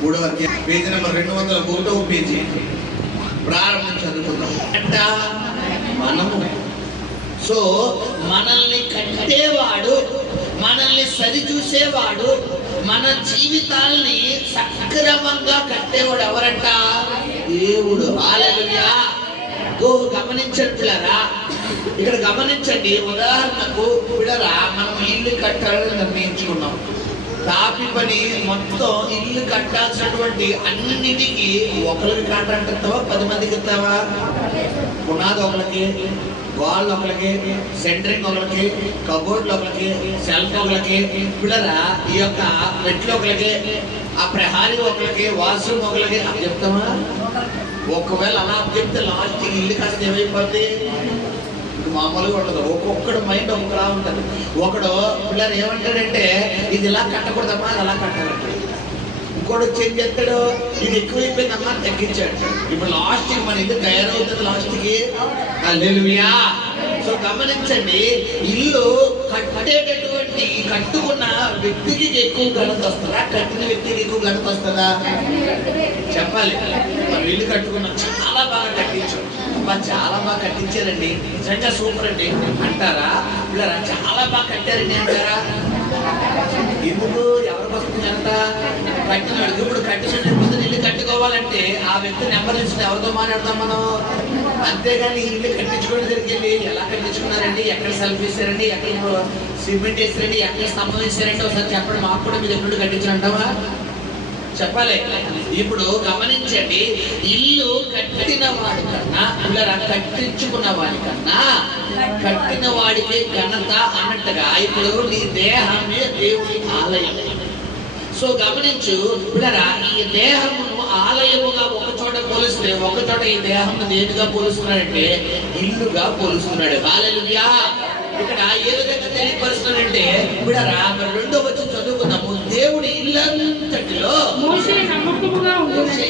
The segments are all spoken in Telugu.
3వ అధ్యాయం పేజీ నెంబర్ 201వ పేజీ ప్రారంభం చదువుకుందాం. మనము సో మనల్ని కట్టేవాడు, మనల్ని సరిచూసేవాడు, మన జీవితాల్ని సక్రమంగా కట్టేవాడు ఎవరంట? దేవుడు. హల్లెలూయా. గమనించండి పిల్లరా, ఇక్కడ గమనించండి. ఉదాహరణకు పిల్లరా, మనం ఇల్లు కట్టాలని నిర్ణయించుకున్నాం. తాపి పని మొత్తం ఇల్లు కట్టాల్సినటువంటి అన్నిటికీ ఒకరికి కాంట్రాక్ట్ ఇస్తావా, 10 మందికి ఇస్తావా? పునాది ఒకరికి, వాల్ ఒకరికి, సెంటరింగ్ ఒకరికి, కబోర్డ్లు ఒకరికి, సెల్ఫ్ ఒకరికి, పిల్లరా ఈ యొక్క మెట్లు ఒకరికి, ఆ ప్రహారీ ఒకరికి, వాష్రూమ్ ఒకరికి చెప్తామా? ఒకవేళ అలా చెప్తే లాస్ట్ ఇల్లు కాస్త ఏమైపోద్ది? మామూలుగా ఉండదు. ఒక్కొక్కడు మైండ్ ఒకలా ఉంటుంది. ఒకడు పిల్లలు ఏమంటాడంటే ఇది ఇలా కట్టకూడదమ్మా, అది అలా కట్టాలంటాడు. ఇంకోటి వచ్చి ఏం చేస్తాడు, ఇది ఎక్కువైపోయిందమ్మా తగ్గించాడు. ఇప్పుడు లాస్ట్కి మన ఇది తయారవుతుంది లాస్ట్కి. హల్లెలూయా. సో గమనించండి, ఇల్లు కట్టేటటువంటి కట్టుకున్న వ్యక్తికి ఎక్కువ ఘనత వస్తుందా, కట్టిన వ్యక్తికి ఎక్కువ ఘనత వస్తుందా? చెప్పాలి. మనం ఇల్లు కట్టుకున్నాం, చాలా బాగా కట్టించాం, చాలా బాగా కట్టించారండి, నిజంగా సూపర్ అండి అంటారా? పిల్లరా చాలా బాగా కట్టారండి అంటారా? ఎందుకు? ఎవరికి వస్తుంది ఘనత? కట్టినాడు. ఇప్పుడు కట్టిన ముందు ఇల్లు కట్టుకోవాలంటే ఆ వ్యక్తి నెంబర్ తీసుకుని ఎవరితో మాట్లాడతాం మనం? అంతేగాని ఇల్లు కట్టించుకోవడం దగ్గరికి వెళ్ళి ఎలా కట్టించుకున్నారండి, ఎక్కడ సెల్ఫ్ వేసారండి, ఎక్కడ సిమెంట్ వేసారండి, ఎక్కడ స్తంభం వేసారండి ఒకసారి చెప్పండి. మాకు కూడా మీరు ఎప్పుడు కట్టించారంటావా? చెప్పాలి. ఇప్పుడు గమనించండి, ఇల్లు కట్టిన వాడి కన్నా ఇలా కట్టించుకున్న వాడి కన్నా కట్టిన వాడికి ఘనత అన్నట్టుగా ఇప్పుడు నీ దేహమే దేవుని ఆలయం. సో గమనించు పిల్లరా, ఈ దేహమును ఆలయముగా ఒక చోట పోలిస్తే ఒక చోట ఈ దేహమును దేనిగా పోలుస్తున్నాడంటే ఇల్లుగా పోలుస్తున్నాడు. హల్లెలూయా. ఇక్కడ ఏ విధంగా తెలియపరుస్తున్నాడంటే పిల్లరా 2వ వచనం చదువుకుందాము. దేవుడి ఇల్లంతటిలో మోషే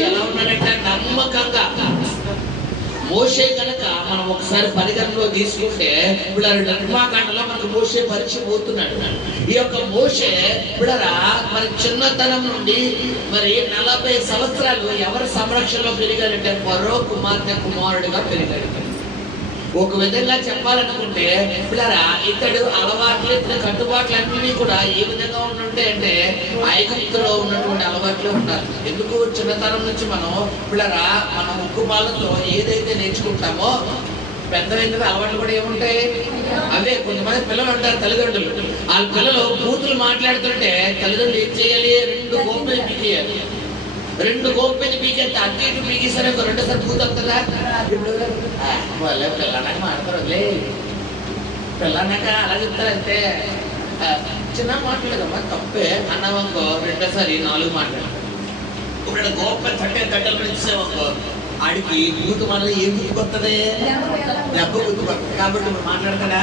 ఎలా ఉన్నాడంటే నమ్మకంగా. మోషే కనుక మనం ఒకసారి పరిగణలో తీసుకుంటే ఇప్పుడు నిర్మాకాండలో మనకు మోషే పరిచయం అవుతున్నాడు. ఈ యొక్క మోషే పిల్లరా మరి చిన్నతనం నుండి మరి 40 సంవత్సరాలు ఎవరి సంరక్షణలో పెరిగాడంటే ఫరో కుమార్తె కుమారుడిగా పెరిగాడు. ఒక విధంగా చెప్పాలనుకుంటే పిల్లరా ఇతడు అలవాట్లు, ఇతని కట్టుబాట్లు అన్నీ కూడా ఏ విధంగా ఉంటే అంటే ఐగుప్తులో ఉన్నటువంటి అలవాట్లే ఉన్నారు. ఎందుకు? చిన్నతనం నుంచి మనం పిల్లరా మనం ఉక్కు పాలతో ఏదైతే నేర్చుకుంటామో పెద్దలైన అలవాట్లు కూడా ఏముంటాయి అవే. కొంతమంది పిల్లలు అంటారు తల్లిదండ్రులు, వాళ్ళ పిల్లలు బూతులు మాట్లాడుతుంటే తల్లిదండ్రులు ఏం చేయాలి? 2 గోపులు పీకేయాలి. 2 గోపులు పీకేస్తే అటు ఇటు పీకేసరే 2సారి బూత్ వస్తుందా? ఇప్పుడు వాళ్ళే పిల్లనాక మాడతారు, లే పిల్లనాక అలా చెప్తారంటే చిన్న మాట్లాడదమ్మా తప్పే అన్నవనుకో 2సారి 4 మాట్లాడతారు. ఇప్పుడు గోప తట్టలు ఇచ్చేవనుకో ఆడికి బూత్ మనల్ని ఏం గుర్తుకొస్తుంది? దెబ్బ గుర్తుకొస్తుంది. కాబట్టి ఇప్పుడు మాట్లాడతాడా?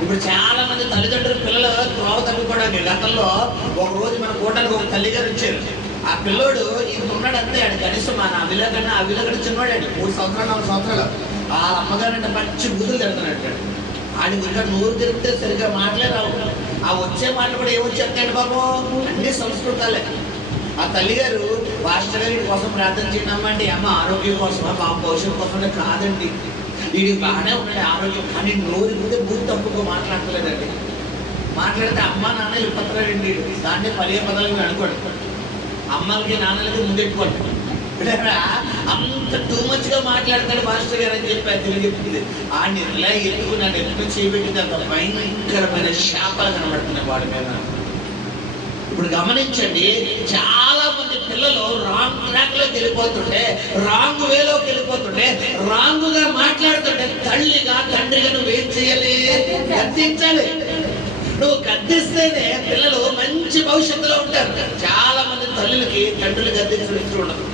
ఇప్పుడు చాలా మంది తల్లిదండ్రులు పిల్లలు త్రోవ తగ్గిపోవడానికి గతంలో ఒక రోజు మన కూటానికి ఒక తల్లిగారు వచ్చారు. ఆ పిల్లోడు ఇంత ఉన్నాడు అంతే. ఆడు కనీసం మన అవిలకన్నా చిన్నవాడు. 3 సంవత్సరాలు 4 సంవత్సరాలు. ఆ అమ్మగారు అంటే మంచి బుద్ధులు తిడుతున్నాడు. ఆడికి ఇంకా నోరు తిరిగితే సరిగ్గా మాట్లాడరావు. ఆ వచ్చే మాటలు కూడా ఏమొచ్చేస్తాడు బాబు? అన్ని సంస్కృతాలే. ఆ తల్లిగారు పాస్టర్ గారి కోసం ప్రార్థన చేయడమ్మా అంటే అమ్మ ఆరోగ్యం కోసమా, బాబు భవిష్యత్తు కోసం కాదండి, వీడికి బాగానే ఉన్నాడు ఆరోగ్యం, కానీ నోరు ఇస్తే బూత్ తప్పుకో మాట్లాడలేదండి. మాట్లాడితే అమ్మ నాన్న ఇప్పట్లాడండి. దాన్ని పదే పదాలు అనుకోండి. అమ్మలకి నాన్నలకి ముందెట్టుకోండి. అంత టూ మచ్ గా మాట్లాడతాడు మాస్టర్ గారు అని చెప్పి అది తెలియజెప్పింది. ఆ నిర్లా ఎత్తుకు నన్ను ఎత్తుకు చేయబెట్టింది. అంత భయంకరమైన శాపాలు కనబడుతున్నాయి వాడి మీద. ఇప్పుడు గమనించండి, చాలా మంది పిల్లలు రాంగ్ ట్రాక్ లోకి వెళ్ళిపోతుంటే, రాంగ్ వేలోకి వెళ్ళిపోతుంటే, రాంగ్ గా మాట్లాడుతుంటే తల్లిగా తండ్రిగా నువ్వేం చేయాలి? గద్దించాలి. నువ్వు గద్దిస్తేనే పిల్లలు మంచి భవిష్యత్తులో ఉంటారు. చాలా మంది తల్లులకి తండ్రులు గద్దించడం ఇష్టం ఉండదు.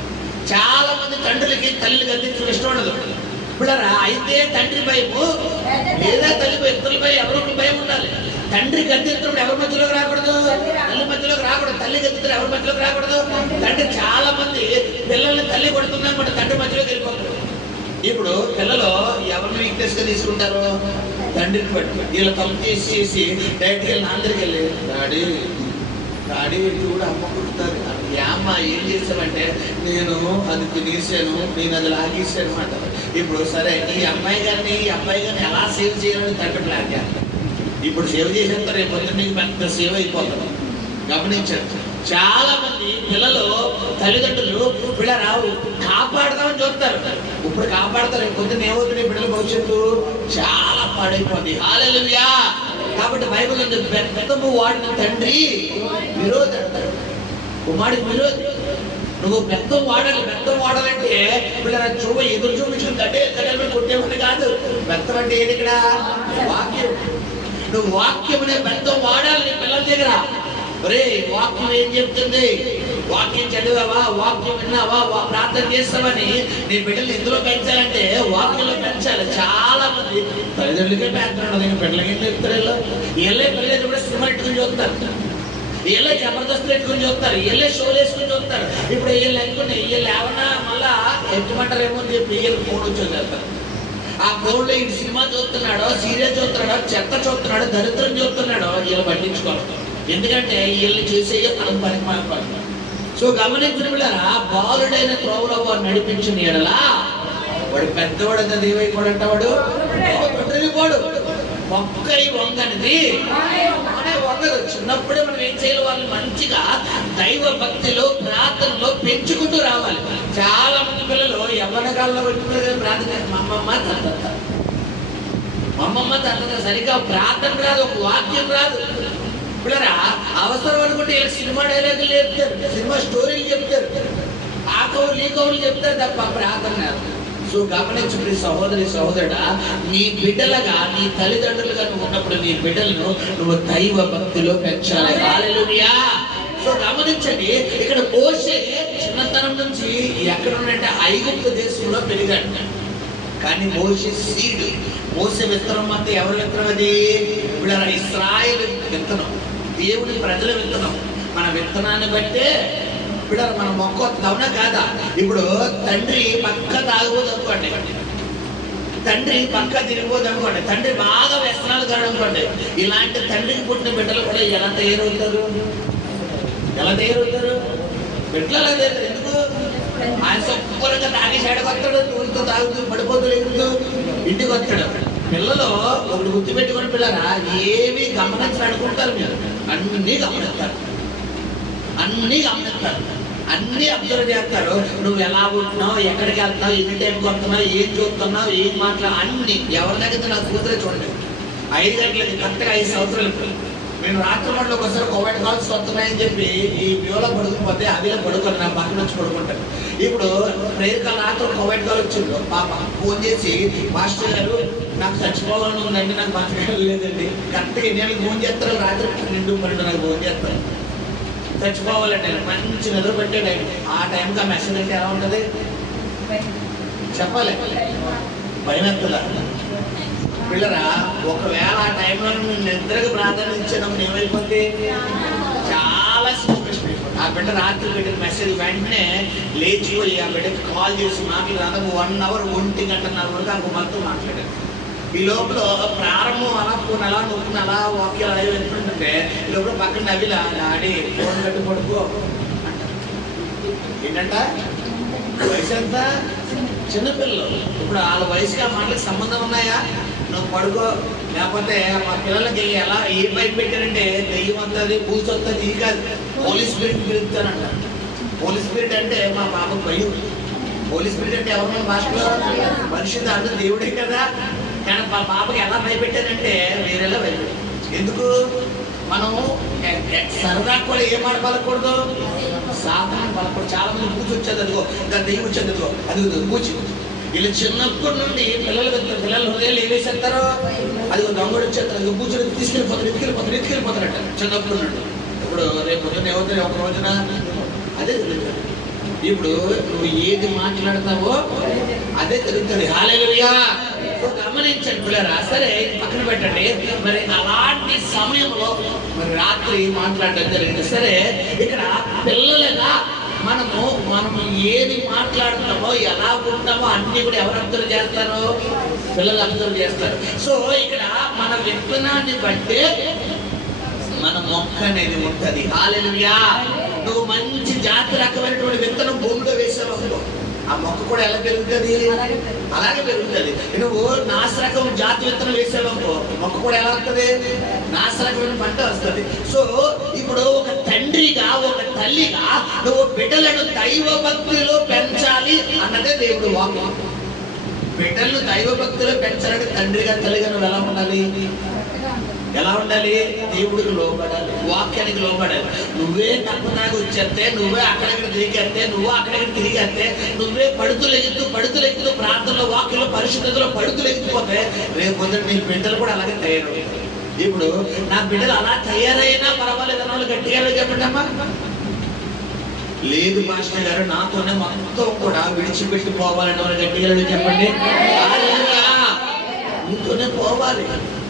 చాలా మంది తండ్రులకి తల్లిని గద్దించడం ఇష్టం ఉండదు. పిల్లరా అయితే తండ్రి భయము లేదా తల్లి ఇద్దరిపై ఎవరో భయం ఉండాలి. తండ్రి గద్దించడం ఎవరి మధ్యలోకి రాకూడదు, తల్లి మధ్యలోకి రాకూడదు. తల్లి గద్దించడం ఎవరి మధ్యలోకి రాకూడదు. తండ్రి చాలా మంది పిల్లల్ని తల్లి కొడుతున్నాం కూడా తండ్రి మధ్యలోకి వెళ్ళిపోతారు. ఇప్పుడు పిల్లలు ఎవరిని వీక్నెస్ గా తీసుకుంటారు? తండ్రిని బట్టి. వీళ్ళు తప్పు చేసి డైరెక్ట్గా నాన్న దగ్గరికి వెళ్ళి డాడీ డాడీ కూడా అమ్మ కుడుతుంది అమ్మ ఏం చేసామంటే నేను అది తినేసాను, నేను అది లాగేసాను అనమాట. ఇప్పుడు సరే ఈ అబ్బాయి గారిని ఎలా సేవ్ చేయాలని తండ్రి ప్లాన్ చేస్తాను. ఇప్పుడు సేవ్ చేసేంత రేపు పొద్దున్న నీకు పెద్ద సేవ్ అయిపోతాను. గమనించారు, చాలా మంది పిల్లలు తల్లిదండ్రులు పిల్ల రావు కాపాడదామని చూస్తారు. ఇప్పుడు కాపాడతారు, రేపు పొద్దున్న ఏమవుతుంది పిల్లల భవిష్యత్తు చాలా పాడైపోతుంది. హల్లెలూయా. కాబట్టి బైబిల్ ఉంది, బెత్తము వాడిన తండ్రి విరోధి అంటారు, కుమారుడికి విరోధి. నువ్వు బెత్తం వాడాలంటే పిల్లల ఎదురు చూపించుకుని తడ్డే కొట్టేమని కాదు. బెత్తం అంటే ఏది ఇక్కడ? వాక్యం. నువ్వు వాక్యం అనే బెత్తం వాడాలి నీ పిల్లల దగ్గర. ఒరే వాక్యం ఏం చెప్తుంది? వాక్యం చదివావా, వాక్యం విన్నావా, ప్రార్థన చేస్తావని నీ బిడ్డలు ఎందులో పెంచాలంటే వాక్యంలో పెంచాలి. చాలా మంది తల్లిదండ్రులకే పెంచుతున్నాడు, నేను బిడ్డలకి ఏం చెప్తారు? వీళ్ళే పిల్లలు కూడా సినిమా పెట్టుకుని చూస్తారు, వీళ్ళే జబర్దస్త్ పెట్టుకుని చూస్తారు, వీళ్ళే షోలు వేసుకుని చూస్తారు. ఇప్పుడు వీళ్ళు ఏమన్నా మళ్ళా ఎత్తుమంటారేమో అని చెప్పి వీళ్ళు ఫోన్ వచ్చి చేస్తారు. ఆ ఫోన్లో ఈ సినిమా చూస్తున్నాడో, సీరియల్ చూస్తున్నాడో, చెత్త చూస్తున్నాడో, దరిద్రం చూస్తున్నాడో వీళ్ళు పట్టించుకోవాలి. ఎందుకంటే వీళ్ళు చేసే తన పనికి మారిపోతుంది. సో గమనించిన పిల్లరా, బాలుడైన త్రోవలో వాడు నడిపించిన ఎడలా వాడు పెద్దవాడు అంత దేవైపోడంట, వాడు వాడు మొక్కై వంగనిది వంగదు. చిన్నప్పుడే మనం ఏం చేయాలి? వాళ్ళు మంచిగా దైవ భక్తిలో ప్రార్థనలో పెంచుకుంటూ రావాలి. చాలా మంది పిల్లలు యవ్వన కాలంలో పెట్టుకున్నారు ప్రార్థన, మమ్మమ్మ తండ్రి సరిగ్గా ప్రార్థన రాదు, ఒక వాక్యం రాదు. పిల్లరా అవసరం అనుకుంటే సినిమా డైలాగులు చెప్తారు, సినిమా స్టోరీలు చెప్తారు, ఆ కవులు ఈ కవులు చెప్తారు తప్ప ప్రార్థన రాదు. సో గమనించు సహోదరుడా, నీ బిడ్డలుగా నీ తల్లిదండ్రులుగా నువ్వు ఉన్నప్పుడు నీ బిడ్డలను నువ్వు దైవ భక్తిలో పెంచాలి. హల్లెలూయా. సో గమనించండి, ఇక్కడ మోషే చిన్నతనం నుంచి ఎక్కడ ఉన్నట్టే ఐగుప్తు దేశంలో పెరిగాడు. కానీ మోషే సీడ్, మోసే విత్తనం అంటే ఎవరి విత్తనం? అది ఇప్పుడు ఇశ్రాయేలు విత్తనం, దేవుని ప్రజల విత్తనం. మన విత్తనాన్ని బట్టే ఇప్పుడు మన మొక్క అవునా కాదా? ఇప్పుడు తండ్రి పక్క తాగబోదు అనుకోండి, తండ్రి పక్క తిరిగిపోదు అనుకోండి, తండ్రి బాగా వ్యసనాలు కాడు అనుకోండి, ఇలాంటి తండ్రికి పుట్టిన బిడ్డలు కూడా ఎలా తయారవుతారు? బిడ్డలు అలా తయారు. ఎందుకు? ఆయన శుభ్రంగా తాగి చెడగొస్తాడు, తూలుతూ తాగుతూ పడిపోతూ లేకుతూ ఇంటికి వస్తాడు. పిల్లలు ఒకటి గుర్తుపెట్టుకుని పిల్లరా, ఏమి గమనించి అనుకుంటారు, మీరు అన్నీ గమనిస్తారు, అన్నీ అబ్జర్వ్ చేస్తారు. నువ్వు ఎలా ఉంటున్నావు, ఎక్కడికి వెళ్తున్నావు, ఎన్ని టైంకి వస్తున్నావు, ఏం చూస్తున్నావు, ఏం అన్ని ఎవరి దగ్గర నాకు కూతురే చూడండి. 5 గంటలకి కరెక్ట్గా 5 సంవత్సరాలు. ఇప్పుడు నేను రాత్రి మళ్ళీ ఒకసారి కోవిడ్ కాల్స్ వస్తున్నాయని చెప్పి ఈ వ్యూలో పడుకుపోతే అదిలో పడుకొని నా పక్కన వచ్చి పడుకుంటాను. ఇప్పుడు ప్రేయర్ కాల్ రాత్రి కోవిడ్ కాల్ వచ్చింది, పాప ఫోన్ చేసి మాస్టర్ గారు నాకు చచ్చిపోవాలని ఉందండి, నాకు బతకాలి లేదండి. కరెక్ట్గా ఎన్ని ఫోన్ చేస్తారు? రాత్రి 12 నాకు ఫోన్ చేస్తారు, చచ్చిపోవాలండి. మంచి నిద్ర పెట్టాడు. ఆ టైంకి ఆ మెసేజ్ అంటే ఎలా ఉంటుంది చెప్పాలి? భయం ఎత్తుందా? పిల్లరా ఒకవేళ ఆ టైంలో నేను నిద్రకు ప్రాధాన్యత ఇచ్చేటప్పుడు ఏమైపోతే చాలా సిచ్యువేషన్ అయిపోతుంది. ఆ బిడ్డ రాత్రి పెట్టిన మెసేజ్ వెంటనే లేచిపోయి ఆ బిడ్డకి కాల్ చేసి మాట్లాడాలి. 1 అవర్ 1 గంటన్నర వరకు అంకో మనతో మాట్లాడారు. ఈ లోపల ప్రారంభం అలా అలా నొక్కుని అలా వాక్యాలు అలా వెళ్తుంటే ఈ లోపల పక్కన నవ్విలా ఆడి ఫోన్ కట్టి పడుకో అంట. ఏంటంట? వయసు ఎంత? చిన్నపిల్లలు. ఇప్పుడు వాళ్ళ వయసుకి ఆ మాటలకు సంబంధం ఉన్నాయా? నువ్వు పడుకో, లేకపోతే మా పిల్లలకి ఎలా ఏ భయం పెట్టారంటే దెయ్యం వస్తుంది, పూజ వస్తుంది. ఇది కాదు, హోలీ స్పిరిట్ పిలుస్తానంట. హోలీ స్పిరిట్ అంటే మా బాబు భయం. హోలీ స్పిరిట్ అంటే ఎవరు? మన భాషలో మనిషి దాంట్లో దేవుడే కదా. కానీ మా బాబుకి ఎలా భయపెట్టారంటే వేరేలా భయపెట్టారు. ఎందుకు? మనం సరదా కూడా ఏం మాట పలకూడదు, సాధారణ పలకూడదు. చాలా మంది పూజ వచ్చేది అదిగో, దాని దెయ్యం వచ్చేది అదిగో, అది పూజ. వీళ్ళు చిన్నప్పటి నుండి పిల్లలు హృదయాలు ఏం వేసేస్తారో అదిగో దొంగడు వచ్చేస్తారు, అది పూజలు ఎత్తుకెళ్ళిపోతారట చిన్నప్పటి నుండి. ఇప్పుడు రేపు పొద్దున్న ఏమవుతుంది? ఒక రోజున అదే జరుగుతుంది. ఇప్పుడు నువ్వు ఏది మాట్లాడతావో అదే జరుగుతుంది. హల్లెలూయా. గమనించండి పిల్లరా. సరే పక్కన పెట్టండి. మరి అలాంటి సమయంలో మరి రాత్రి మాట్లాడడం జరిగింది. సరే ఇక్కడ పిల్లలుగా మనము ఏది మాట్లాడుతున్నామో ఎలా ఉంటామో అన్ని కూడా ఎవరు అబ్జర్వ్ చేస్తారు? పిల్లలు అబ్జర్వ్ చేస్తారు. సో ఇక్కడ మన విత్తనాన్ని బట్టే మన మొక్క అనేది ఉంటుంది. హల్లెలూయా. నువ్వు మంచి జాతి రకమైనటువంటి విత్తనం భూమిలో వేసావు అనుకో, ఆ మొక్క కూడా ఎలా పెరుగుతుంది? అలాగే పెరుగుతుంది. నువ్వు నాశరకం జాతి విత్తనం వేసావు అనుకో, మొక్క కూడా ఎలా వస్తుంది? నాశరకమైన పంట వస్తుంది. సో ఇప్పుడు ఒక తండ్రిగా, ఒక తల్లిగా నువ్వు బిడ్డలను దైవ భక్తిలో పెంచాలి అన్నదే దేవుడు వాక్యం. బిడ్డలను దైవ భక్తిలో పెంచాలని తండ్రిగా, తల్లిగా నువ్వు ఎలా ఉండాలి? ఎలా ఉండాలి? దేవుడికి లోబడాలి, వాక్యానికి లోబడాలి. నువ్వే తప్పునాగా వచ్చేస్తే, నువ్వే అక్కడక్కడ తిరిగేస్తే, నువ్వు అక్కడక్కడ తిరిగేస్తే, నువ్వే పడుతులెక్కుతూ ప్రార్థనలో, వాక్యంలో, పరిశుద్ధతలో పడుతులెక్కిపోతే రేపు పొద్దున నీ బిడ్డలు కూడా అలాగే తయారవుతాయి. ఇప్పుడు నా బిడ్డలు అలా తయారైనా పర్వాలేదు అన్న వాళ్ళు గట్టిగా చెప్పండి అమ్మా. లేదు పాస్టర్ గారు, నాతోనే మొత్తం కూడా విడిచిపెట్టి పోవాలని వాళ్ళు గట్టిగా చెప్పండి. నీతోనే పోవాలి.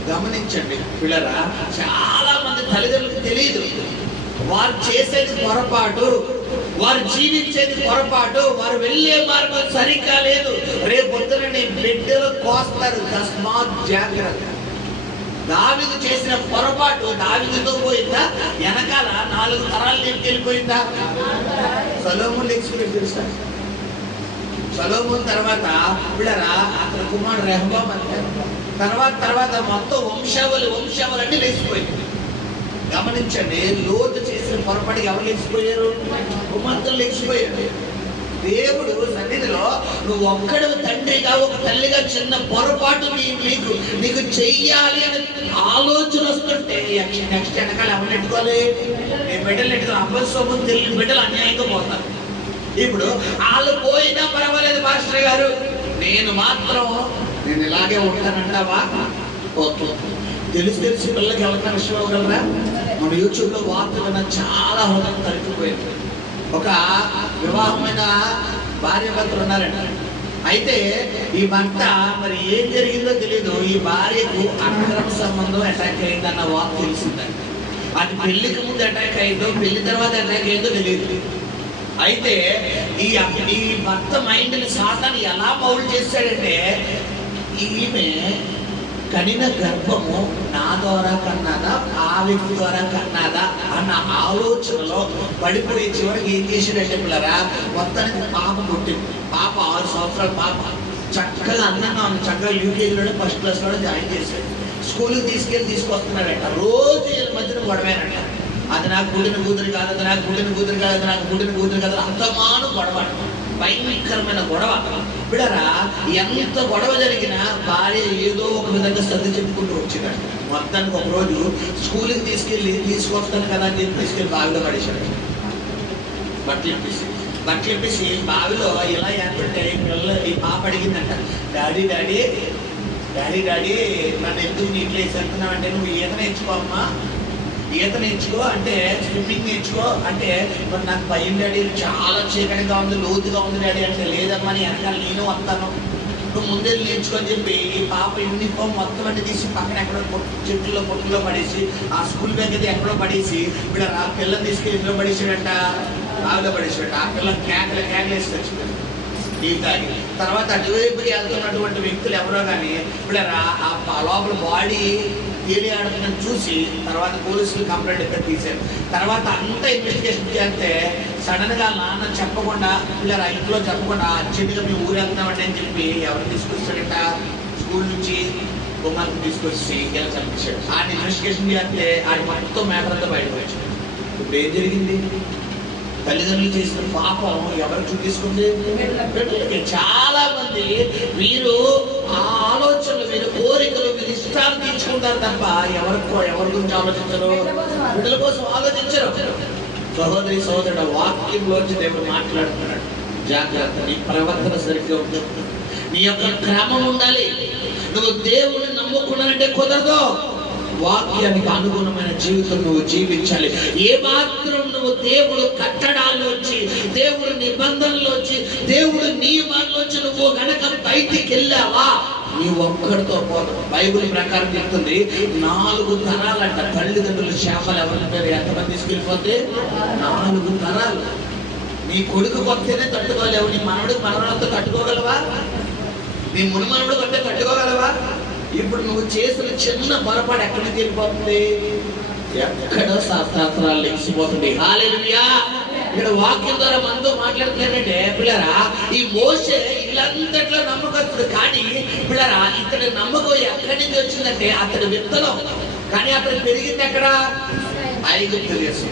గమనించండి పిల్లరా, చాలా మంది తల్లిదండ్రులకు తెలియదు. వారు చేసేది పొరపాటు, వారు జీవించేది పొరపాటు, వారు వెళ్ళే మార్గం సరిగ్గా లేదు. రేపు పొద్దున నీ బిడ్డలు కోస్తారు. తస్మాత్ జాగ్రత్త. దావీదు చేసిన పొరపాటు దావీదుతో పోయిందా? వెనకాల 4 తరాలు వెళ్ళిపోయిందా? సొలొమోను ఎక్స్పీరియన్స్ తెలుసా? సొలొమోను తర్వాత పిల్లరా అతని కుమారుడు రెహబాము అంటారు. తర్వాత మొత్తం వంశావళి అన్ని లేచిపోయింది. గమనించండి, లోతు చేసిన పొరపాటుకి ఎవరు లేచిపోయారు? కుమార్తెలు లేచిపోయారు. దేవుడు సన్నిధిలో నువ్వు ఒక్కడు తండ్రిగా, ఒక తల్లిగా చిన్న పొరపాటు నీకు చెయ్యాలి అనే ఆలోచన వస్తుంటే నెక్స్ట్ వెనకాల ఎవరు నెట్టుకోవాలి? నీ బిడ్డలు నెట్టుకోవాలి. అబ్బసోమం తెలియని బిడ్డలు అన్యాయంగా పోతారు. ఇప్పుడు వాళ్ళు పోయినా పర్వాలేదు మాస్టర్ గారు, నేను ఇలాగే ఉంటానంటావా? తెలిసి పిల్లలకి ఎవరికైనా విషయం అవ్వగలరా? మన యూట్యూబ్లో వార్తలు చాలా హృదయం తరిగిపోయింది. ఒక వివాహమైన భార్య భర్తలు ఉన్నారంట. అయితే ఈ భర్త మరి ఏం జరిగిందో తెలియదు, ఈ భార్యకు అక్రమ సంబంధం అటాక్ అయిందన్న వార్త తెలిసిందంట. అది పెళ్లికి ముందు అటాక్ అయిందో, పెళ్లి తర్వాత అటాక్ అయిందో తెలియదు. అయితే ఈ భర్త మైండ్ని సాతాను ఎలా మౌలు చేశాడంటే, ఈమె కనిన గర్భము నా ద్వారా కన్నాదా, ఆ వ్యక్తి ద్వారా కన్నాదా అన్న ఆలోచనలో పడిపోయి చివరికి ఏం చేశాడంటే పిల్లరా, మొత్తానికి పాప పుట్టింది. పాప 6 సంవత్సరాల పాప, చక్కగా అందంగా ఉంది. చక్కగా యూకేజీలోనే ఫస్ట్ క్లాస్లో జాయిన్ చేశాడు. స్కూల్కి తీసుకొస్తున్నాడంట. రోజు వీళ్ళ మధ్యన గొడవేనంట. అది నాకు పుట్టిన కూతురు కాదు, అది నాకు పుట్టిన కూతురు కాదు, అది నాకు పుట్టిన కూతురు కాదు, అంతమాను గొడవ, భయంకరమైన గొడవ. బిడరా, ఎంత గొడవ జరిగినా భార్య ఏదో ఒక విధంగా సర్ది చెప్పుకుంటూ వచ్చిందంట. మొత్తానికి ఒకరోజు స్కూల్కి తీసుకొస్తాను కదా అని చెప్పి తీసుకెళ్ళి బావిలో పడేశాడు. బట్టలు ఇప్పేసి బావిలో ఇలా ఏర్పడితే ఈ పాప అడిగిందంట, డాడీ నన్ను ఎందుకు నీటిలో వేసేస్తున్నావు అంటే, నువ్వు ఈత నేర్చుకో అమ్మా, ఈత నేర్చుకో అంటే, స్విమ్మింగ్ నేర్చుకో అంటే, మరి నాకు భయం డాడీ, చాలా చీకటిగా ఉంది, లోతుగా ఉంది డాడీ అంటే, లేదమ్మా నీ వెనకాల నేను వస్తాను, నువ్వు ముందే నేర్చుకొని చెప్పి ఈ పాప యూనిఫామ్ మొత్తం అన్ని తీసి పక్కన ఎక్కడో పొట్టులో పడేసి, ఆ స్కూల్ బ్యాగ్ అయితే ఎక్కడో పడేసి, ఇప్పుడు ఆ పిల్లని తీసుకెళ్ళి ఇంట్లో పడేసాడంట, బావిలో పడేసాడంట. ఆ పిల్ల కేకలు వేసి తెచ్చుకోండి నీళ్ళు తాగి. తర్వాత అటువైపుకి వెళ్తున్నటువంటి వ్యక్తులు ఎవరో కానీ ఇప్పుడు ఆ లోపల బాడీ తేలియాడుతుందని చూసి తర్వాత పోలీసులు కంప్లైంట్ ఇక్కడ తీశారు. తర్వాత అంతా ఇన్వెస్టిగేషన్ చేస్తే సడన్గా నాన్న చెప్పకుండా పిల్లలు ఇంట్లో చెప్పకుండా అర్జెంటుగా మేము ఊరు వెళ్తున్నామండి అని చెప్పి ఎవరు తీసుకొచ్చాడంట, స్కూల్ నుంచి కుమార్ని తీసుకొచ్చి ఇలా చంపించాడు. ఆయన ఇన్వెస్టిగేషన్ చేస్తే ఆయన మొత్తం మ్యాటర్ అంతా బయటకు వచ్చాడు. ఇప్పుడు ఏం జరిగింది? తల్లిదండ్రులు చేసిన పాపం ఎవరు చూపించుకుంది? చాలా మంది వీరు ఆ ఆలోచనలు, వీరు కోరికలు, వీరు ఇష్టాలు తీర్చుకుంటారు తప్ప ఎవరి గురించి ఆలోచించరు, బిడ్డల కోసం ఆలోచించరు. సహోదరుడు, వాక్యంలోంచి దేవుడు మాట్లాడుతున్నాడు. జాగ్రత్త, నీ ప్రవర్తన సరిగ్గా ఉంటుంది, నీ యొక్క క్రమం ఉండాలి. నువ్వు దేవుడిని నమ్ముకున్నానంటే కుదరదు. వాక్యానికి అనుగుణమైన జీవితం నువ్వు జీవించాలి. ఏ మాత్రం నువ్వు దేవుడు కట్టడాల్లోంచి, దేవుడు నిబంధనలోంచి, దేవుడు నియమాల్లోంచి నువ్వు గనక బయటికి వెళ్ళావా, నీవు ఒక్కడితో పోదు. బైబిల్ ప్రకారం చెప్తుంది 4 తరాలంట. తల్లిదండ్రులు శాపలు ఎవరి పేరు ఎంతమంది తీసుకెళ్ళిపోతే 4 తరాలు. నీ కొడుకు కొత్తేనే తట్టుకోలేవు, నీ మనవడితో తట్టుకోగలవా? నీ మునిమనుడు కొట్టే తట్టుకోగలవా? ఇప్పుడు నువ్వు చేసిన చిన్న పొరపాటు ఎక్కడికి వెళ్ళిపోతుంది? ఎక్కడో శాస్త్రాలు లెక్సిపోతుంది. హల్లెలూయా. ఇక్కడ వాక్యం ద్వారా మనతో మాట్లాడుతున్నాడంటే పిల్లరా, ఈ మోషే ఇల్లంతట్లో నమ్మకస్తుడు, కానీ పిల్లరా ఇతడి నమ్మకం ఎక్కడి నుంచి వచ్చిందంటే అతడి విత్తనం. కానీ అతడు పెరిగింది ఎక్కడ? ఐగుప్తు దేశం.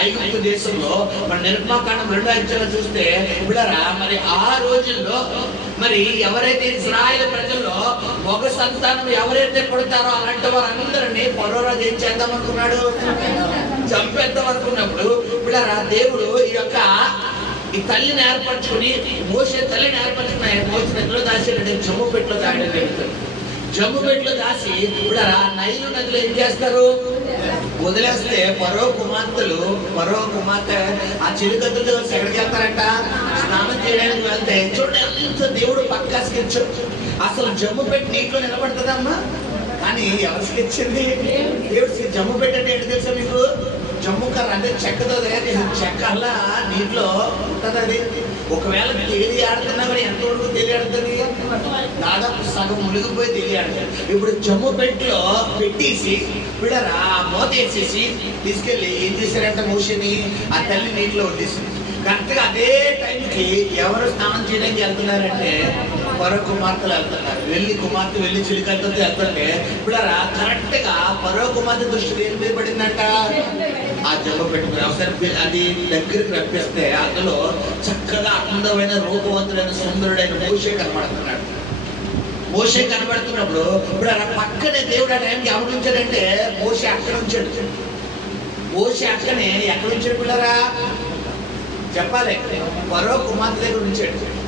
ఐగుప్తు దేశంలో మన నిర్మాకాండం 2వ అధ్యాయంలో చూస్తే పిల్లరా, మరి ఆ రోజుల్లో మరి ఎవరైతే ఇశ్రాయేలు ప్రజల్లో మగ సంతానం ఎవరైతే పుడతారో అలాంటి వారందరినీ ఫరో రాజు ఏం చేద్దాం అనుకున్నాడు? చంపేద్దాం అనుకున్నప్పుడు పిల్లరా, దేవుడు ఈ తల్లిని ఏర్పరచుకుని, మోసే తల్లిని ఏర్పరచుకున్న మోసే నదిలో దాచాడంటే జమ్ము పెట్టిలో దాయడం జరుగుతుంది. జమ్ము పెట్టిలో దాసి పిల్లరా నైలు నదిలో ఏం చేస్తారు? వదిలేస్తే ఫరో కుమార్తె ఆ చిలుకతో ఎక్కడికి వెళ్తారంట? స్నానం చేయడానికి వెళ్తే చూడండి దేవుడు పక్కా స్కెచ్. అసలు జమ్ము పెట్టి నీటిలో నిలబడుతుందమ్మా, కానీ ఎవరు స్కెచ్ అండి? దేవుడు జమ్ము పెట్టి అంటే ఏంటి తెలుసా మీకు? జమ్ము కర్ర అంటే చెక్కతో తయారు చేసిన చెక్క అలా నీటిలో ఉంటుంది. అది ఒకవేళ తేలి ఆడుతున్నా కూడా ఎంతవరకు తెలియాడుతుంది? దాదాపు సగం మునిగిపోయి తెలియాడుతుంది. ఇప్పుడు జమ్ము పెట్టిలో పెట్టేసి పిల్లరా మూత వేసేసి తీసుకెళ్ళి ఏం చేశారంటే మోషేని ఆ తల్లి నీటిలో వదిలేసి, కరెక్ట్గా అదే టైంకి ఎవరు స్నానం చేయడానికి వెళ్తున్నారంటే ఫరో కుమార్తెలు వెళ్తున్నారు. వెళ్ళి చిలికలతో వెళ్తుంటే పిల్లరా కరెక్ట్ గా ఫరో కుమార్తె దృష్టి ఏం మీద పడిందంట? ఆ జమ్ము పెట్టుకుని ఒకసారి అది దగ్గరికి రప్పిస్తే అందులో చక్కగా అందమైన రూపవంతుడైన సుందరుడైన మోషే కనబడుతున్నాడు. మోషే కనబడుతున్నప్పుడు ఇప్పుడు అలా పక్కనే దేవుడు ఆ టైంకి ఎవరు ఉంచాడంటే మోషే అక్కడ ఉంచాడు. మోషే అక్కనే ఎక్కడ ఉంచాడు పిల్లరా? చెప్పాలి, ఫరో కుమార్తె దగ్గర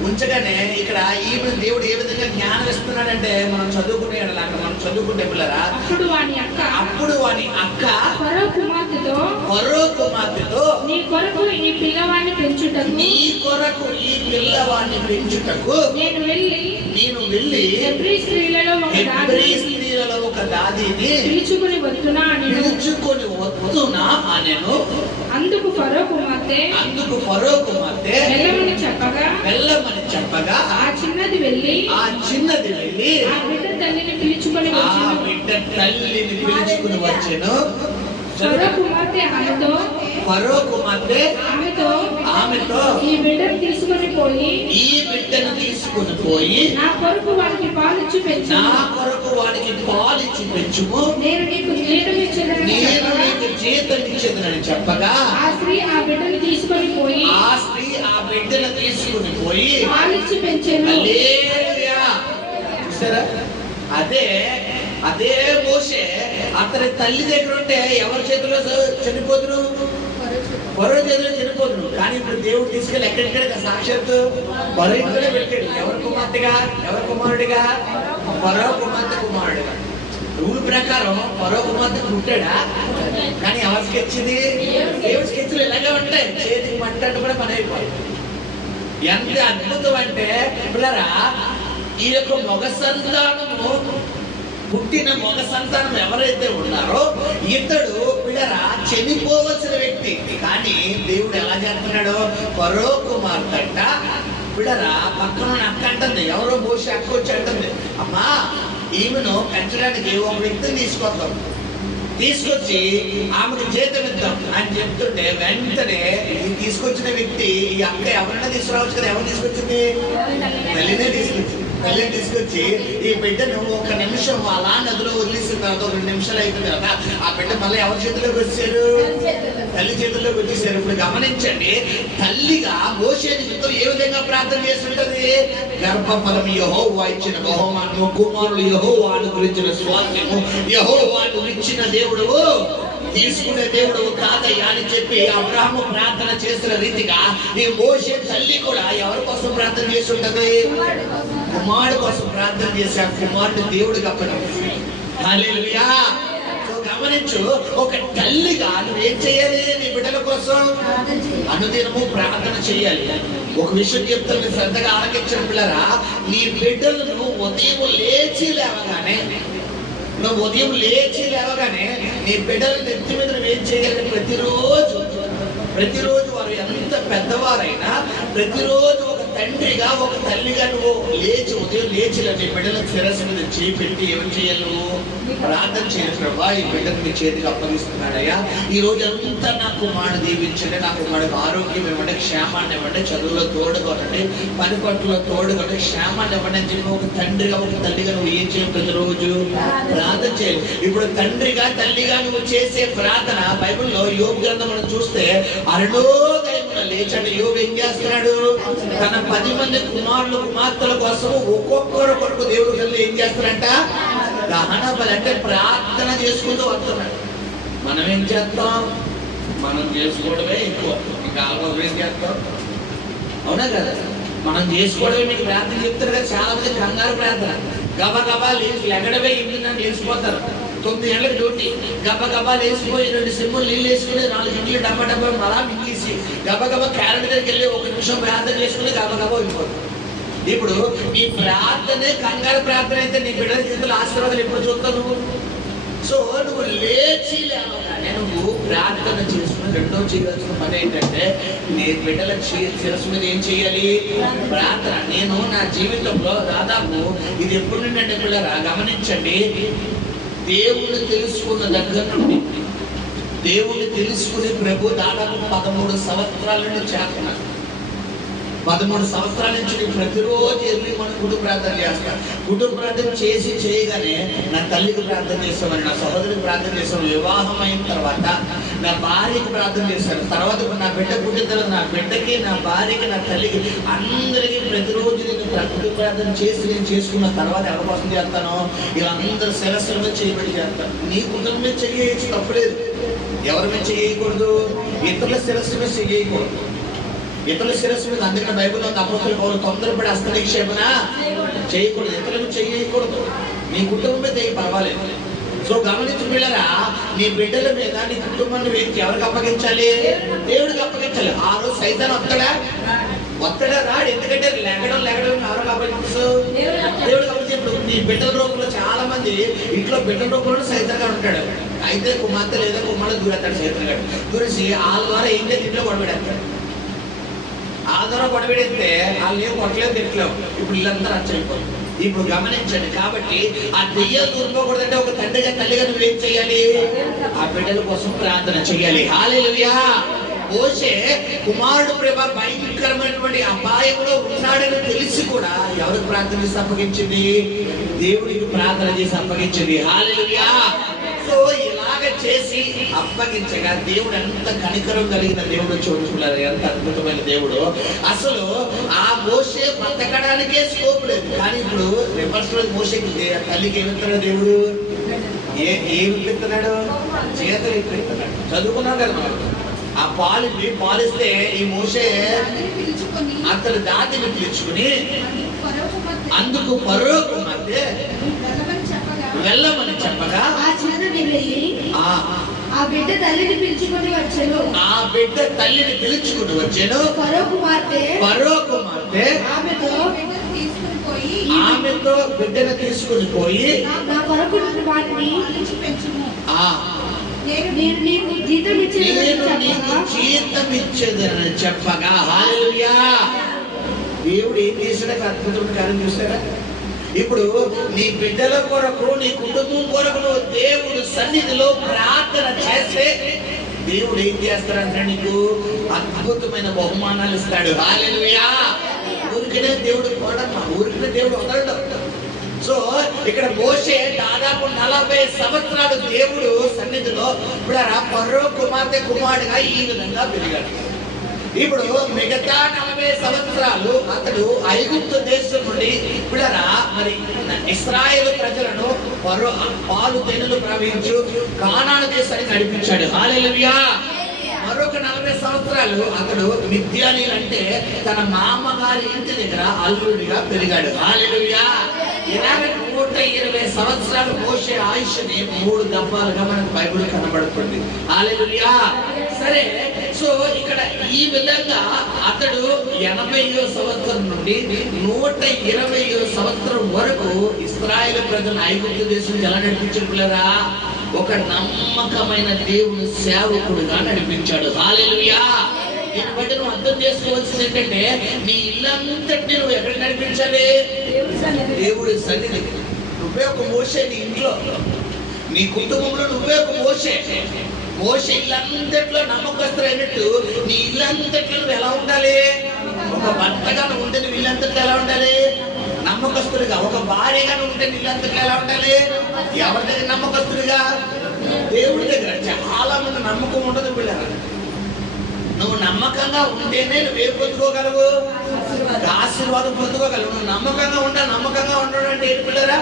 ఉంచగానే ఇక్కడ ఈమె దేవుడు ఏ విధంగా జ్ఞానం ఇస్తున్నాడంటే మనం చదువుకుంటే పిల్లరా, అప్పుడు వాని అక్క ఫరో కుమార్తెతో నీ కొరకు ఈ పిల్లవాడిని పెంచుటకు నేను వెళ్ళి హెబ్రీ స్త్రీలలో ఒక దాదిని పిలుచుకొని వస్తున్నా అనెను. అందుకు ఫరో కుమార్తె వెళ్ళమని చెప్పగా ఆ చిన్నది వెళ్ళి ఆ బిడ్డ తల్లిని పిలుచుకొని వచ్చెను. ఫరో కుమార్తె ఆమెతో ఈ బిడ్డను తీసుకొని పోయి నా కొరకు వానికి పాలిచ్చి పెంచుము, నేను నీకు జీతం ఇచ్చేదనని చెప్పగా ఆ స్త్రీ ఆ బిడ్డను తీసుకొని పోయి పాలిచ్చి పెంచెను. హల్లెలూయా. చూసారా, అదే మోషే అతని తల్లి దగ్గర ఉంటే ఎవరి చేతిలో చనిపోతును? ఫరో చేతిలో చనిపోతును. కానీ ఇప్పుడు దేవుడు తీసుకెళ్ళి ఎక్కడిక్కడ సాక్షాత్తు ఫరో ఇంట్లోనే పెట్టాడు. ఎవరి కుమారుడిగా? ఫరో కుమారుడిగా. రూల్ ప్రకారం ఫరో కుమార్తె పుట్టాడా? కానీ ఎవరి స్కెచ్ ఇది? దేవుడి స్కెచ్లు ఇలాగే ఉంటాయి. చేతికి మంటట్టు కూడా పని అయిపోయింది. ఎంత అద్భుతం అంటే పిల్లరా, ఈ యొక్క పుట్టిన మగ సంతానం ఎవరైతే ఉన్నారో ఇతడు పిల్లరా చనిపోవలసిన వ్యక్తి. కానీ దేవుడు ఎలా చేస్తున్నాడు? ఫరో కుమార్తె అంట పిల్లరా పక్కన అక్క అంటుంది, ఎవరో మోషే అక్క వచ్చి అంటుంది, అమ్మా ఈమెను పెంచడానికి ఒక వ్యక్తిని తీసుకొచ్చి ఆమెకు జీతం ఇద్దాం అని చెప్తుంటే వెంటనే తీసుకొచ్చిన వ్యక్తి ఈ అక్క ఎవరైనా తీసుకురావచ్చు కదా. ఎవరు తీసుకొచ్చింది? తల్లినే తీసుకొచ్చి ఈ బిడ్డను 1 నిమిషం అలా నదిలో వదిలేసిన తర్వాత 2 నిమిషాలు అయిపోయిన తర్వాత ఆ బిడ్డ మళ్ళీ ఎవరి చేతిలోకి వచ్చారు? తల్లి చేతుల్లోకి వచ్చేసారు. ఇప్పుడు గమనించండి, తల్లిగా మోషే నిమిత్తం ఏ విధంగా ప్రార్థన చేస్తుంటది? గర్భఫలం యెహోవా ఇచ్చిన బహుమానము, కుమారులు యెహోవా అనుగ్రహించిన స్వాస్థ్యము, యెహోవా ఇచ్చిన దేవుడు తీసుకునే దేవుడు కాదయ్యా అని చెప్పి అబ్రాహాము ప్రార్థన చేసిన రీతిగా ఈ మోషే తల్లి కూడా ఎవరి కోసం ప్రార్థన చేసి ఉంటది? కుమారుడు కోసం ప్రార్థన చేశాడు. కుమారుడు దేవుడికి అప్పగించి. హల్లెలూయా. సో గమనించు, ఒక తల్లిగా నువ్వేం చేయాలి? నీ బిడ్డల కోసం అనుదినము ప్రార్థన చేయాలి. ఒక విషయం చెప్తాను, శ్రద్ధగా ఆలకించిన పిల్లరా, నీ బిడ్డలను ఉదయం లేచి లేవగానే నీ బిడ్డల నెత్తి మీద నువ్వేం చేయాలి? ప్రతిరోజు వారు ఎంత పెద్దవారైనా ప్రతిరోజు ఒక తండ్రిగా, ఒక తల్లిగా నువ్వు లేచి ఉదయం లేచి నీ బిడ్డల శిరస్సు మీద చేయి పెట్టి ఏం చేయాలి? నువ్వు ప్రార్థన చేయాలి. ప్రభా, ఈ బిడ్డను మీ చేతికి అప్పగిస్తున్నాడయ్యా, ఈ రోజు అంతా నా కుమారుడు దీవించండి, నా కుమారుడికి ఆరోగ్యం ఇవ్వండి, క్షేమాన్ని ఇవ్వండి, చదువులో తోడుకొనండి, పని పట్టులో తోడుకొనండి, క్షేమాన్ని ఇవ్వండి అని చెప్పి ఒక తండ్రిగా, ఒక తల్లిగా నువ్వు ఏం చేయాలి? ప్రతిరోజు ప్రార్థన చేయాలి. ఇప్పుడు తండ్రిగా, తల్లిగా నువ్వు చేసే ప్రార్థన బైబిల్లో యోబు గ్రంథం మనం చూస్తే అరుణోదయమున లేచాడు. యోబు ఏం చేస్తున్నాడు? తన 10 మంది కుమారులు కుమార్తెల కోసం ఒక్కొక్కరు కొరకు దేవుడు కలిసి ఏం చేస్తారంట? దహన బలి అంటే ప్రార్థన చేసుకుంటూ వస్తున్నాడు. మనం ఏం చేస్తాం? మనం చేసుకోవడమే ఎక్కువ. ఇంకా ఆల్మోస్ట్ ఏం చేస్తాం? అవునా కదా? మనం చేసుకోవడమే. మీకు ప్రార్థన చెప్తారు కదా, చాలా మంది కంగారు ప్రార్థన. గబగబా లేచి ఎగడవే ఇల్లు నన్ను వేసిపోతారు. 9 గంటలకు డ్యూటీ, గబగబా లేచిపోయి 2 సిమ్ములు నీళ్ళు వేసుకుని 4 ఇంట్లో డబ్బా అలా మింగేసి గబగబా క్యారెట్ దగ్గరికి వెళ్ళి 1 నిమిషం ప్రార్థన చేసుకుని గబగబా వెళ్ళిపోతారు. ఇప్పుడు నీ ప్రార్థనే కంగారు ప్రార్థన అయితే నీ బిడ్డల చేతులు ఆశీర్వాదాలు ఎప్పుడు చూస్తావు? సో నువ్వు లేచి లేవగానే నువ్వు ప్రార్థన చేసుకుని రెండో చేయాల్సిన పని ఏంటంటే నీ బిడ్డల శిరస్సు మీద ఏం చేయాలి? ప్రార్థన. నేను నా జీవితంలో దాదాపు ఇది ఎప్పుడు నుండి పిల్లరా గమనించండి, దేవుణ్ణి తెలుసుకున్న దగ్గర నుండి, దేవుణ్ణి తెలుసుకుని ప్రభు దాదాపు 13 సంవత్సరాల నుండి చేస్తున్నాను. 13 సంవత్సరాల నుంచి నేను ప్రతిరోజు వెళ్ళి మన కుటుంబ ప్రార్థన చేస్తాను. కుటుంబ ప్రార్థన చేయగానే నా తల్లికి ప్రార్థన చేస్తామని, నా సహోదరికి ప్రార్థన చేస్తాను. వివాహం అయిన తర్వాత నా భార్యకి ప్రార్థన చేస్తాను. తర్వాత నా బిడ్డ పుట్టిన తర్వాత నా బిడ్డకి, నా భార్యకి, నా తల్లికి, అందరికీ ప్రతిరోజు నేను కుటుంబ ప్రార్థన చేసి నేను చేసుకున్న తర్వాత ఎవరి కోసం చేస్తాను? వీళ్ళందరూ శిరస్సుల మీద చేయబడి చేస్తాను. నీ కుటుంబం మీద చేయవచ్చు, తప్పలేదు. ఎవరి మీద చేయకూడదు? ఇతరుల శిరస్సు మీద చేయకూడదు. ఇతరుల శిరస్సు మీద, అందుకని బైబిల్లో అపోస్తలుల పౌలు తొందరపడి హస్తనిక్షేపణ చేయకూడదు, ఇతరులకు చేయకూడదు. నీ కుటుంబం మీద పర్వాలేదు. సో గమనించు పిల్లరా, నీ బిడ్డల మీద, నీ కుటుంబాన్ని ఎవరికి అప్పగించాలి? దేవుడికి అప్పగించాలి. ఆ రోజు సైతాన్ ఒత్తడా రాడు. ఎందుకంటే లెగడం ఎవరికి అప్పగించు? దేవుడికి అప్పగించి. ఇప్పుడు నీ బిడ్డల రూపంలో చాలా మంది ఇంట్లో బిడ్డల రూపంలో సైతంగా ఉంటాడు. అయితే కుమార్తె లేదా కుమారుడు దూరేస్తాడు. సైతంగా దూరేసి వాళ్ళ ద్వారా ఏం చేసి ఇంట్లో గొడవడేస్తాడు. ఆ ద్వారా గొడవడేస్తే వాళ్ళు ఏం కొట్టలేదు, తిట్టలేవు. ఇప్పుడు ఇల్లంతా రచ్చైపోతుంది. ఇప్పుడు గమనించండి. కాబట్టి ఆ దెయ్యాలు దూరిపోకూడదంటే ఒక తండ్రిగా, తల్లిగా నువ్వేం చేయాలి? ఆ బిడ్డల కోసం ప్రార్థన చేయాలి. హల్లెలూయా. మోషే కుమారుడు ప్రేమ భయంకరమైనటువంటి అపాయంలో ఉన్నాడని తెలిసి కూడా ఎవరికి ప్రార్థన చేసి అప్పగించింది? దేవుడికి ప్రార్థన చేసి అప్పగించింది. హల్లెలూయా. సో ఇలాగ చేసి అప్పగించగా దేవుడు ఎంత కనికరం కలిగిన దేవుడు చూడుకున్నారు. ఎంత అద్భుతమైన దేవుడు. అసలు ఆ మోషే బతకడానికే స్కోప్ లేదు. కానీ ఇప్పుడు రివర్స్ లో మోషేకి తల్లికి ఏమిస్తున్నాడు దేవుడు? ఏమి పెడుతున్నాడు? చేతులు పెడుతున్నాడు. చదువుకున్నాడు కదా మనం. ఆ పాలిస్తే ఈ మోషే అతడు దాటిని పిలుచుకుని అందుకు ఫరో కుమార్తె వెళ్ళమని చెప్పగా ఆ బిడ్డ తల్లిని పిలుచుకుని వచ్చాను. ఫరో కుమార్తె ఆమెతో బిడ్డను తీసుకుని పోయి నా కొరకు వాటిని నీకు జీతం ఇచ్చేదని చెప్పగా. హల్లెలూయా. దేవుడు ఏం చేశాడో అద్భుతమైన కార్యం చూస్తాడా? ఇప్పుడు నీ బిడ్డల కొరకు, నీ కుటుంబం కొరకు నువ్వు దేవుడు సన్నిధిలో ప్రార్థన చేస్తే దేవుడు ఏం చేస్తాడంటే నీకు అద్భుతమైన బహుమానాలు ఇస్తాడు. హల్లెలూయా. ఊరికనే దేవుడు ఊరికనే దేవుడు వదలడం. సో ఇక్కడ మోషే దాదాపు 40 సంవత్సరాలు దేవుడు సన్నిధిలో ఇప్పుడు ఫరో కుమార్తె కుమారుడుగా ఈ విధంగా పెరిగాడు. ఇప్పుడు మిగతా 40 సంవత్సరాలు అతడు ఐగుప్తు దేశం నుండి ఇప్పుడు మరి ఇశ్రాయేలు ప్రజలను పాలు తేనెలు ప్రవహించు కానాను దేశానికి నడిపించాడు. హల్లెలూయా. మరొక 40 సంవత్సరాలు అతడు మిద్యానీయులు అంటే తన మామగారి ఇంటి దగ్గర అల్లుడిగా పెరిగాడు. హల్లెలూయా. ఇలాగ 120 సంవత్సరాలు మోషే ఆయుష్ని 3 దఫాలుగా మనకు బైబిల్ కనబడుతుంది. హల్లెలూయా. సరే, సో ఇక్కడ ఈ విధంగా అతడు 80వ సంవత్సరం నుండి 120వ సంవత్సరం వరకు ఇశ్రాయేలు ప్రజలు ఐగుప్తు దేశం ఎలా నడిపించారా? ఒక నమ్మకమైన దేవుని సేవకుడుగా నడిపించాడు. హల్లెలూయా. దీన్ని బట్టి నువ్వు అర్థం చేసుకోవాల్సింది ఏంటంటే నీ ఇల్లంతటిని నువ్వు ఎక్కడ నడిపించాలి? దేవుడి సన్నిధి. నువ్వే ఒక మోషే నీ ఇంట్లో, నీ కుటుంబంలో నువ్వే ఒక మోషే. మోషే ఇల్లంతట్లో నమ్మకస్తులైనట్టు నీ ఇల్లంతట్లో నువ్వు ఎలా ఉండాలి? ఒక భర్తగా నువ్వు ఉంటే నువ్వు ఇల్లంతట్లో ఎలా ఉండాలి? నమ్మకస్తుడిగా. ఒక భార్యగా నువ్వు ఉంటే ఇల్లంతట్లో ఎలా ఉండాలి? ఎవరి దగ్గర నమ్మకస్తుడిగా? దేవుడి దగ్గర. చాలా మంది నమ్మకం ఉండదు పిల్లలు. నువ్వు నమ్మకంగా ఉంటేనే నువ్వేం పొందుకోగలవు? ఆశీర్వాదం పొందుకోగలవు. నువ్వు నమ్మకంగా ఉంటా. నమ్మకంగా ఉండడం అంటే ఏంటి పిల్లరా?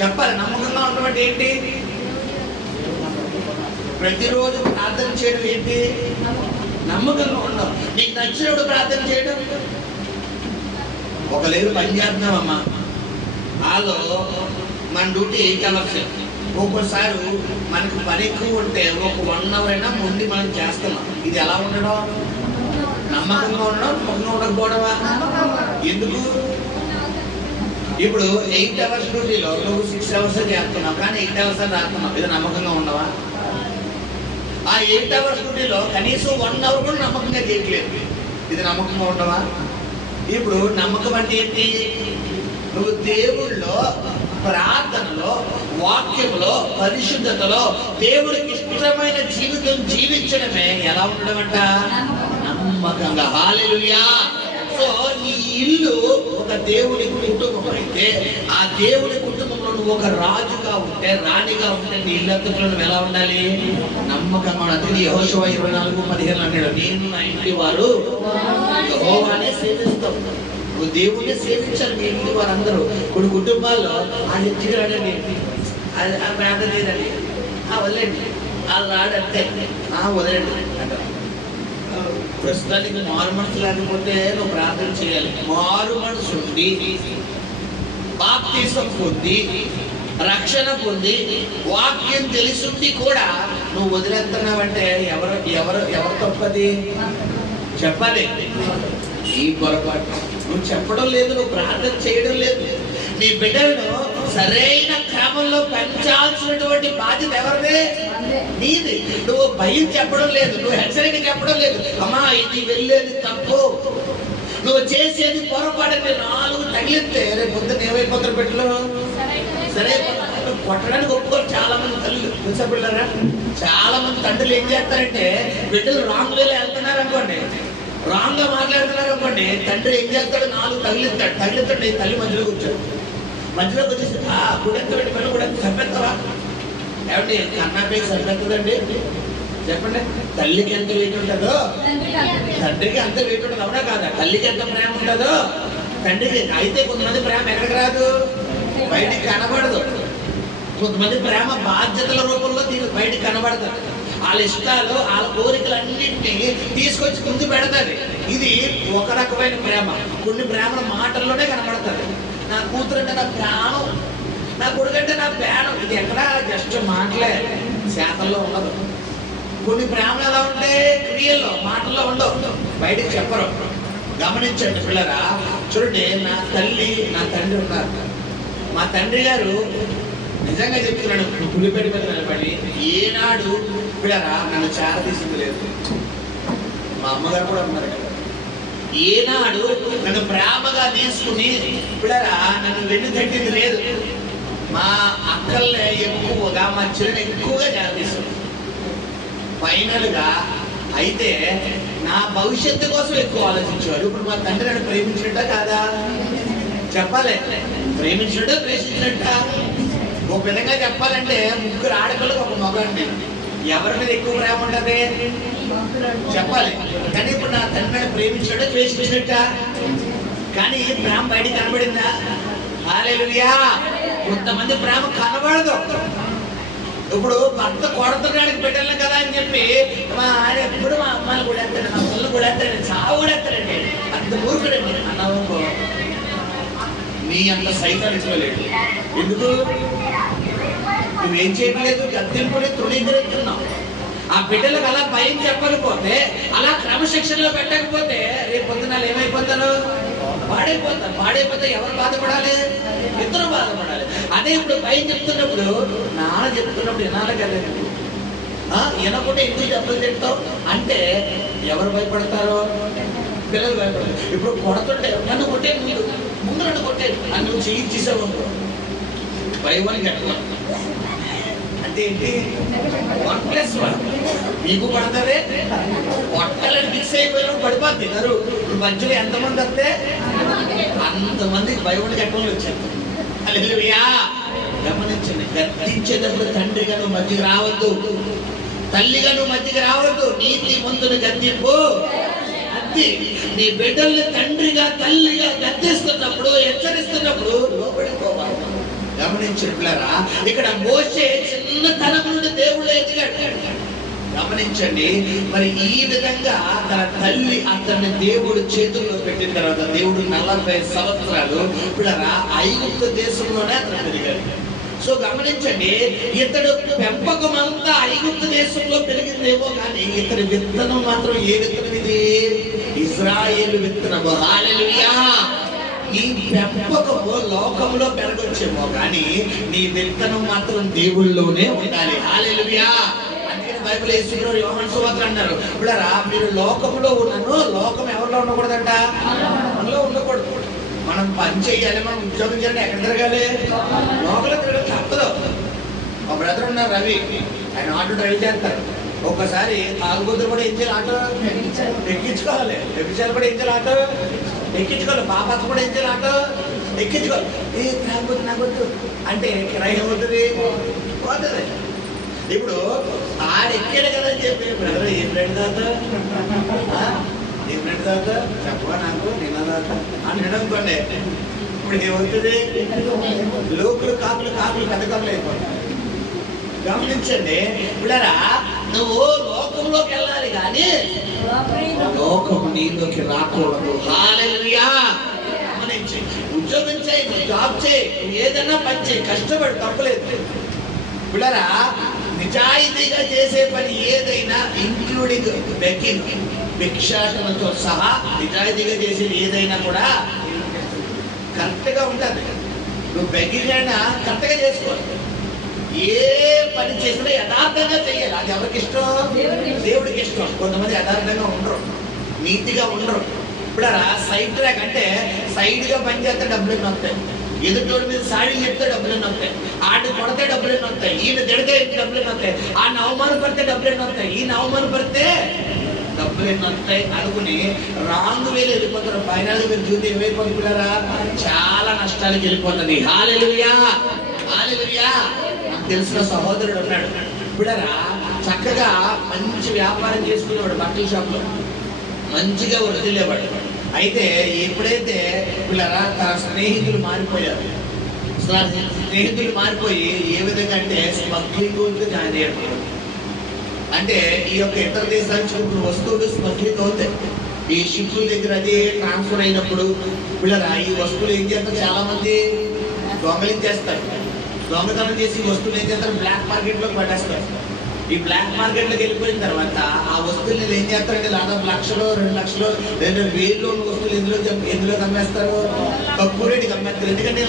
చెప్పాలి. నమ్మకంగా ఉండడం అంటే ఏంటి? ప్రతిరోజు ప్రార్థన చేయడం ఏంటి? నమ్మకంగా ఉండవు. నీకు నచ్చినప్పుడు ప్రార్థన చేయడం. ఒకలేదు పని చేస్తున్నామమ్మా, వాళ్ళు మన డ్యూటీ 8 hours. ఒక్కోసారి మనకు పని ఎక్కువ ఉంటే ఒక 1 hour అయినా ముందు మనం చేస్తున్నాం. ఇది ఎలా ఉండడం? నమ్మకంగా ఉండడం. నమ్మకంగా ఉండకపోవడమా? ఎందుకు? ఇప్పుడు 8 hours డ్యూటీలో నువ్వు 6 hours చేస్తున్నావు, కానీ 8 hours రాస్తున్నావు. ఇది నమ్మకంగా ఉండవా? ఆ 8 hours డ్యూటీలో కనీసం 1 hour కూడా నమ్మకంగా చేయట్లేదు. ఇది నమ్మకంగా ఉండవా? ఇప్పుడు నమ్మకం అంటే ఏంటి? నువ్వు దేవుళ్ళో, ప్రార్థనలో, వాక్యంలో, పరిశుద్ధతలో దేవుడికి ఇష్టమైన జీవితం జీవించడమే ఎలా ఉండడం అంట? నమ్మకంగా. హల్లెలూయా. సో నీ ఇల్లు ఒక దేవుడి కుటుంబం అయితే, ఆ దేవుడి కుటుంబంలో నువ్వు ఒక రాజుగా ఉంటే, రాణిగా ఉంటే నీ ఇల్లంతలో నువ్వు ఎలా ఉండాలి? నమ్మకంగా ఉండాలి. యెహోషువ 24:15 అన్నాడు, నేను నా ఇంటి వారు యెహోవానే సేవిస్తాం. నువ్వు దేవుడిని సేవించాలి. మీ ఇంటి వారందరూ. ఇప్పుడు కుటుంబాల్లో ఆ ఎత్తుగా రాడండి, ఆ ప్రార్థన లేదండి, వదిలేండి, వాళ్ళు రాడంటే వదిలేండి అంటారు. ప్రస్తుతానికి మారు మనసు లేకపోతే నువ్వు ప్రార్థన చేయాలి. మారు మనసు ఉండి, బాప్తిసం పొంది, రక్షణ పొంది, వాక్యం తెలిసింది కూడా నువ్వు వదిలేస్తున్నావంటే ఎవరు ఎవరు ఎవరు తప్పది? చెప్పాలి. ఈ పొరపాటు నువ్వు చెప్పడం లేదు, నువ్వు ప్రార్థన చేయడం లేదు. నీ బిడ్డలను సరైన క్రమంలో పెంచాల్సినటువంటి బాధ్యత ఎవరిదే? నీది. నువ్వు భయం చెప్పడం లేదు, నువ్వు హెచ్చరిక చెప్పడం లేదు. అమ్మా ఇది వెళ్ళేది తప్పు, నువ్వు చేసేది పొరపాటు. 4 తగిలిస్తే రేపు పొద్దున్న ఏమైపోతారు బిడ్డలు? సరే కొట్టడానికి ఒప్పుకోరు చాలా మంది తల్లి. తెలుసా పిల్లరా? చాలా మంది తండ్రులు ఏం చేస్తారంటే, బిడ్డలు రాంగ్ వేలో వెళ్తున్నారు అనుకోండి, రాంగ్ గా మాట్లాడుతున్నారు అనుకోండి, తండ్రి ఏం చేస్తాడు? 4 తగిలిస్తాడు. తల్లి మధ్యలో కూర్చోడు. మధ్యలోకి వచ్చేసి గుడెత్తబెట్టి మళ్ళీ కూడా చంపేస్తావా? ఏమండి కన్నాపేకి చంపేస్తుందండి? చెప్పండి. తల్లికి ఎంత వెయిట్ ఉంటుందో తండ్రికి అంత వెయిట్ ఉంటుంది. అవునా కాదా? తల్లికి ఎంత ప్రేమ ఉంటుందో తండ్రికి. అయితే కొంతమంది ప్రేమ ఎక్కడికి రాదు, బయటికి కనబడదు. కొంతమంది ప్రేమ బాధ్యతల రూపంలో బయటికి కనబడతారు. వాళ్ళ ఇష్టాలు, వాళ్ళ కోరికలు అన్నింటినీ తీసుకొచ్చి ముందు పెడతారు. ఇది ఒక రకమైన ప్రేమ. కొన్ని ప్రేమల మాటల్లోనే కనబడతారు. నా కూతురు అంటే నా ప్రాణం, నా కొడుకు అంటే నా ప్రాణం. ఇది ఎక్కడ జస్ట్ మాటలే, శాతంలో ఉండదు. కొన్ని ప్రేమలు ఎలా ఉంటే క్రియల్లో, మాటల్లో ఉండవు, బయటికి చెప్పరు. గమనించండి పిల్లరా. చూడండి, నా తల్లి నా తండ్రి ఉన్నారు. మా తండ్రి గారు నిజంగా చెప్తున్నాడు, పులిపేట మీద నిలబడి ఏనాడు పిల్లరా నన్ను చేరదీసింది లేదు. మా అమ్మగారు కూడా ఉన్నారు కదా, ఏనాడు నన్ను ప్రేమగా తీసుకుని పిల్లరా నన్ను వెన్ను తట్టింది లేదు. మా అక్కల్ని ఎక్కువగా, మా చెల్లిని ఎక్కువగా చేరదీస్తుంది. ఫైనల్ గా అయితే నా భవిష్యత్తు కోసం ఎక్కువ ఆలోచించేవాడు. ఇప్పుడు మా తండ్రి నన్ను ప్రేమించినట్ట కాదా? చెప్పాలి. ప్రేమించినట్ట, ద్వేషించినట్ట? ఒక విధంగా చెప్పాలంటే 3 ఆడపిల్లలకు 1 మగాడిని. ఎవరి మీద ఎక్కువ ప్రేమ ఉంటుంది? చెప్పాలి. కానీ ఇప్పుడు నా తండ్రి నన్ను ప్రేమించినట్ట, ద్వేషించినట్ట? కానీ ప్రేమ బయటికి కనబడిందా? హల్లెలూయా. కొంతమంది ప్రేమ కనబడదు. ఇప్పుడు భర్త కొడతాడానికి పెట్టాలి కదా అని చెప్పి మా ఆయన ఎప్పుడు మా అమ్మాయిని కూడా ఎత్తాడు, మా పిల్లలు కూడా ఎత్తాడు, చావు కూడా ఎత్తాడండి. అంత ఊరుకుడండి అన్నావు. నీ అంత సైతం ఇచ్చుకోలేడు. ఎందుకు? నువ్వేం చేయట్లేదు, గద్దెంపుని తృణీకరిస్తున్నావు. ఆ బిడ్డలకు అలా భయం చెప్పకపోతే, అలా క్రమశిక్షణలో పెట్టకపోతే రేపు పొద్దున ఏమైపోతారు? పాడైపోతే ఎవరు బాధపడాలి? ఇద్దరు బాధపడాలి. అదే ఇప్పుడు భయం చెప్తున్నప్పుడు, నాన్న చెప్తున్నప్పుడు వినాలి కదా. వినకుండా ఎందుకు దెబ్బలు తింటావు అంటే ఎవరు భయపడతారో? పిల్లలు భయపడతారు. ఇప్పుడు కొడుతుంటే నన్ను కొట్టే ముందు నన్ను కొట్టే అని నువ్వు చేయించేసావు భయమని గట్టిగా అంటే ఏంటి? 1+1 మీకు పడతారే కొట్టాలని ఫిక్స్ అయిపోయిన పడిపోద్ది గారు. ఇప్పుడు మధ్యలో ఎంతమంది వస్తే అంతమందికి భయపడి గట్టలు వచ్చారు. హల్లెలూయా. గమనించండి, గద్దించేటప్పుడు తండ్రిగా నువ్వు మధ్యకి రావద్దు, తల్లిగా నువ్వు మధ్యకి రావద్దు. నీతి మంతుని గద్దింపు అద్ది. నీ బిడ్డల్ని తండ్రిగా తల్లిగా గద్దిస్తున్నప్పుడు హెచ్చరిస్తున్నప్పుడు లోపడిపోవాలి. గమనించండి పిల్లరా, ఇక్కడ మోషే చిన్న తనం నుండి దేవుడు ఎదిగాడు. గమనించండి, మరి ఈ విధంగా తన తల్లి అతన్ని దేవుడు చేతుల్లో పెట్టిన తర్వాత దేవుడు 40 సంవత్సరాలు పిల్లరా ఐగుప్తు దేశంలోనే అతను పెరిగాడు. సో గమనించండి, ఇతడు పెంపకం అంతా ఐగుప్తు దేశంలో పెరిగిందేమో కానీ ఇతని విత్తనం మాత్రం ఏ విత్తనం? ఇది ఇశ్రాయేలు విత్తనము. హల్లెలూయా. ఈ పెంపకము లోకంలో పెరగొచ్చేమో కానీ నీ విత్తనం మాత్రం దేవుళ్ళలోనే ఉండాలి. హల్లెలూయా. అందుకని బైబిల్ యేసుక్రీస్తు యోహాను సువార్త అన్నారు, పిల్లరా మీరు లోకంలో ఉన్నాను, లోకం ఎవరిలో ఉండకూడదంట, మనలో ఉండకూడదు. మనం పని చేయాలి, మనం ఉద్యోగం చేయాలి, ఎక్కడ తిరగాలి? లోపల తిరగాలి, తప్పదు. మా బ్రదర్ ఉన్నారు రవి, ఆయన ఆటో డ్రైవ్ చేస్తారు. ఒక్కసారి తాగుబోతులు కూడా ఏం చేయాలి? ఆటో ఎక్కించుకోవాలి. వ్యభిచారులు కూడా ఏం చేయాలి? ఆటో ఎక్కించుకోవాలి. పాప కూడా ఏం చేయాలి? ఆటో ఎక్కించుకోవాలి. ఏ తాగొద్దు నాకొద్దు అంటే కిరాయి ఏమవుతుంది? పోతుంది. ఇప్పుడు ఆడెక్కాడు కదా అని చెప్పి బ్రదర్ ఏం ఫ్రెండ్ తాత ఏం ఫ్రెండ్ తాత చెప్పవా నాకు నిన్న తాత అని అనుకోండి. ఇప్పుడు ఏమవుతుంది? లోకులు కాకులు పెద్ద కాకులు అయిపోతాయి. గమనించండి పిల్లరా, నువ్వు లోకంలోకి వెళ్ళాలి కానీ లోకం నీలోకి రాకూడదు. హల్లెలూయా. గమనించి ఉద్యోగం చేయి, జాబ్ చేయి, ఏదైనా పని చేయి, కష్టపడి తప్పలేదు. పిల్లరా నిజాయితీగా చేసే పని ఏదైనా ఇంక్లూడింగ్ బెగ్గింగ్, భిక్షాటనతో సహా నిజాయితీగా చేసేది ఏదైనా కూడా కరెక్ట్గా ఉంటుంది. నువ్వు బెగ్గింగ్ అయినా కరెక్ట్గా చేసుకోవాలి. ఏ పని చేసినా యథార్థంగా చేయాలి. అది ఎవరికి ఇష్టం? దేవుడికి ఇష్టం. కొంతమంది యథార్థంగా ఉండరు, నీతిగా ఉండరు. ఇప్పుడు సైడ్ ట్రాక్ అంటే సైడ్గా పని చేస్తే డబ్బులు వస్తాయి, ఎదుటోడి మీద సాడి చెప్తే డబ్బులు వస్తాయి, ఆడు కొడితే డబ్బులు వస్తాయి, ఈయన తిడితే డబ్బులు వస్తాయి, ఆడిని అవమానపడితే డబ్బులు వస్తాయి, ఈయన అవమానపడితే డబ్బులు వస్తాయి అనుకుని రాంగ్ వేలు వెళ్ళిపోతారు. ఫైనల్గా మీరు చూస్తే ఏమైపోతుంది పిల్లరా? చాలా నష్టాలకు వెళ్ళిపోతుంది. హల్లెలూయా. హల్లెలూయా. నాకు తెలిసిన సహోదరుడు ఉన్నాడు పిల్లరా, చక్కగా మంచి వ్యాపారం చేసుకునేవాడు, బట్టల షాప్లో మంచిగా వదిలేవాడు. అయితే ఎప్పుడైతే పిల్లరా తన స్నేహితులు మారిపోయారు, స్నేహితులు మారిపోయి ఏ విధంగా అంటే స్మగ్లింగ్ జాయిన్ అయ్యారు. అంటే ఈ యొక్క ఇతర దేశానికి ఇప్పుడు వస్తువులు స్మగ్లింగ్ అవుతాయి. ఈ షిప్పుల దగ్గర అది ట్రాన్స్ఫర్ అయినప్పుడు పిల్లరా ఈ వస్తువులు ఏం చేస్తారు? చాలా మంది దొంగలించేస్తారు. దొంగతనం చేసి వస్తువులు ఏం చేస్తారు? బ్లాక్ మార్కెట్లోకి పట్టేస్తారు. ఈ బ్లాక్ మార్కెట్లోకి వెళ్ళిపోయిన తర్వాత ఆ వస్తువులు ఏం చేస్తారంటే దాదాపు 1,00,000 2,00,000 2,000 వస్తువులు ఎందులో అమ్మేస్తారు? తక్కువ రేటుకి అమ్మేస్తారు. ఎందుకంటే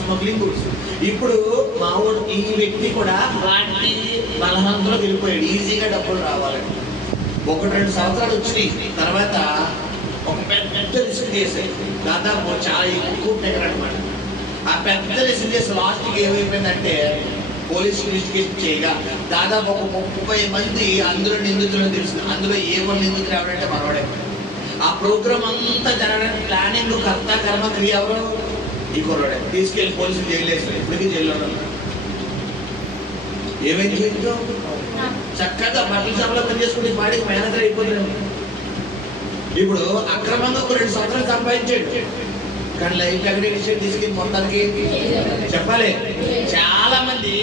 స్మగ్లింగ్ గుడ్స్. ఇప్పుడు మావాడు ఈ వ్యక్తి కూడా అలాంటి బలహంతలోకి వెళ్ళిపోయాడు. ఈజీగా డబ్బులు రావాలండి. 1-2 సంవత్సరాలు వచ్చినాయి. తర్వాత ఒక పెద్ద రిస్క్ చేశాయి, దాదాపు చాలా ఎక్కువ దగ్గర అనమాట. ఆ పెద్ద రిస్క్ చేసి లాస్ట్కి ఏమైపోయిందంటే పోలీసు ఇన్వెస్టిగేషన్ చేయగా దాదాపు ఒక 30 మంది అందులో నిందితులను తెలిసింది. అందులో ఏ1 నిందితులు ఎవరంటే మనవాడే. ఆ ప్రోగ్రామ్ అంతా జరగడానికి ప్లానింగ్ కర్త కర్మ క్రియ ఎవరు? ఈ కుర్రాడే. తీసుకెళ్లి పోలీసులు జైలు వేస్తారు. ఇప్పటికీ జైల్లో ఏమేం చేయించో చక్కగా బట్టల షాపులో పని చేసుకుని వాడికి మేనేజర్ అయిపోతున్నాడు. ఇప్పుడు అక్రమంగా ఒక 2 సంవత్సరాలు సంపాదించాడు కానీ లైఫ్ అగ్రిగేషన్ తీసుకెళ్ళి మొత్తానికి చెప్పాలి. చాలా మంది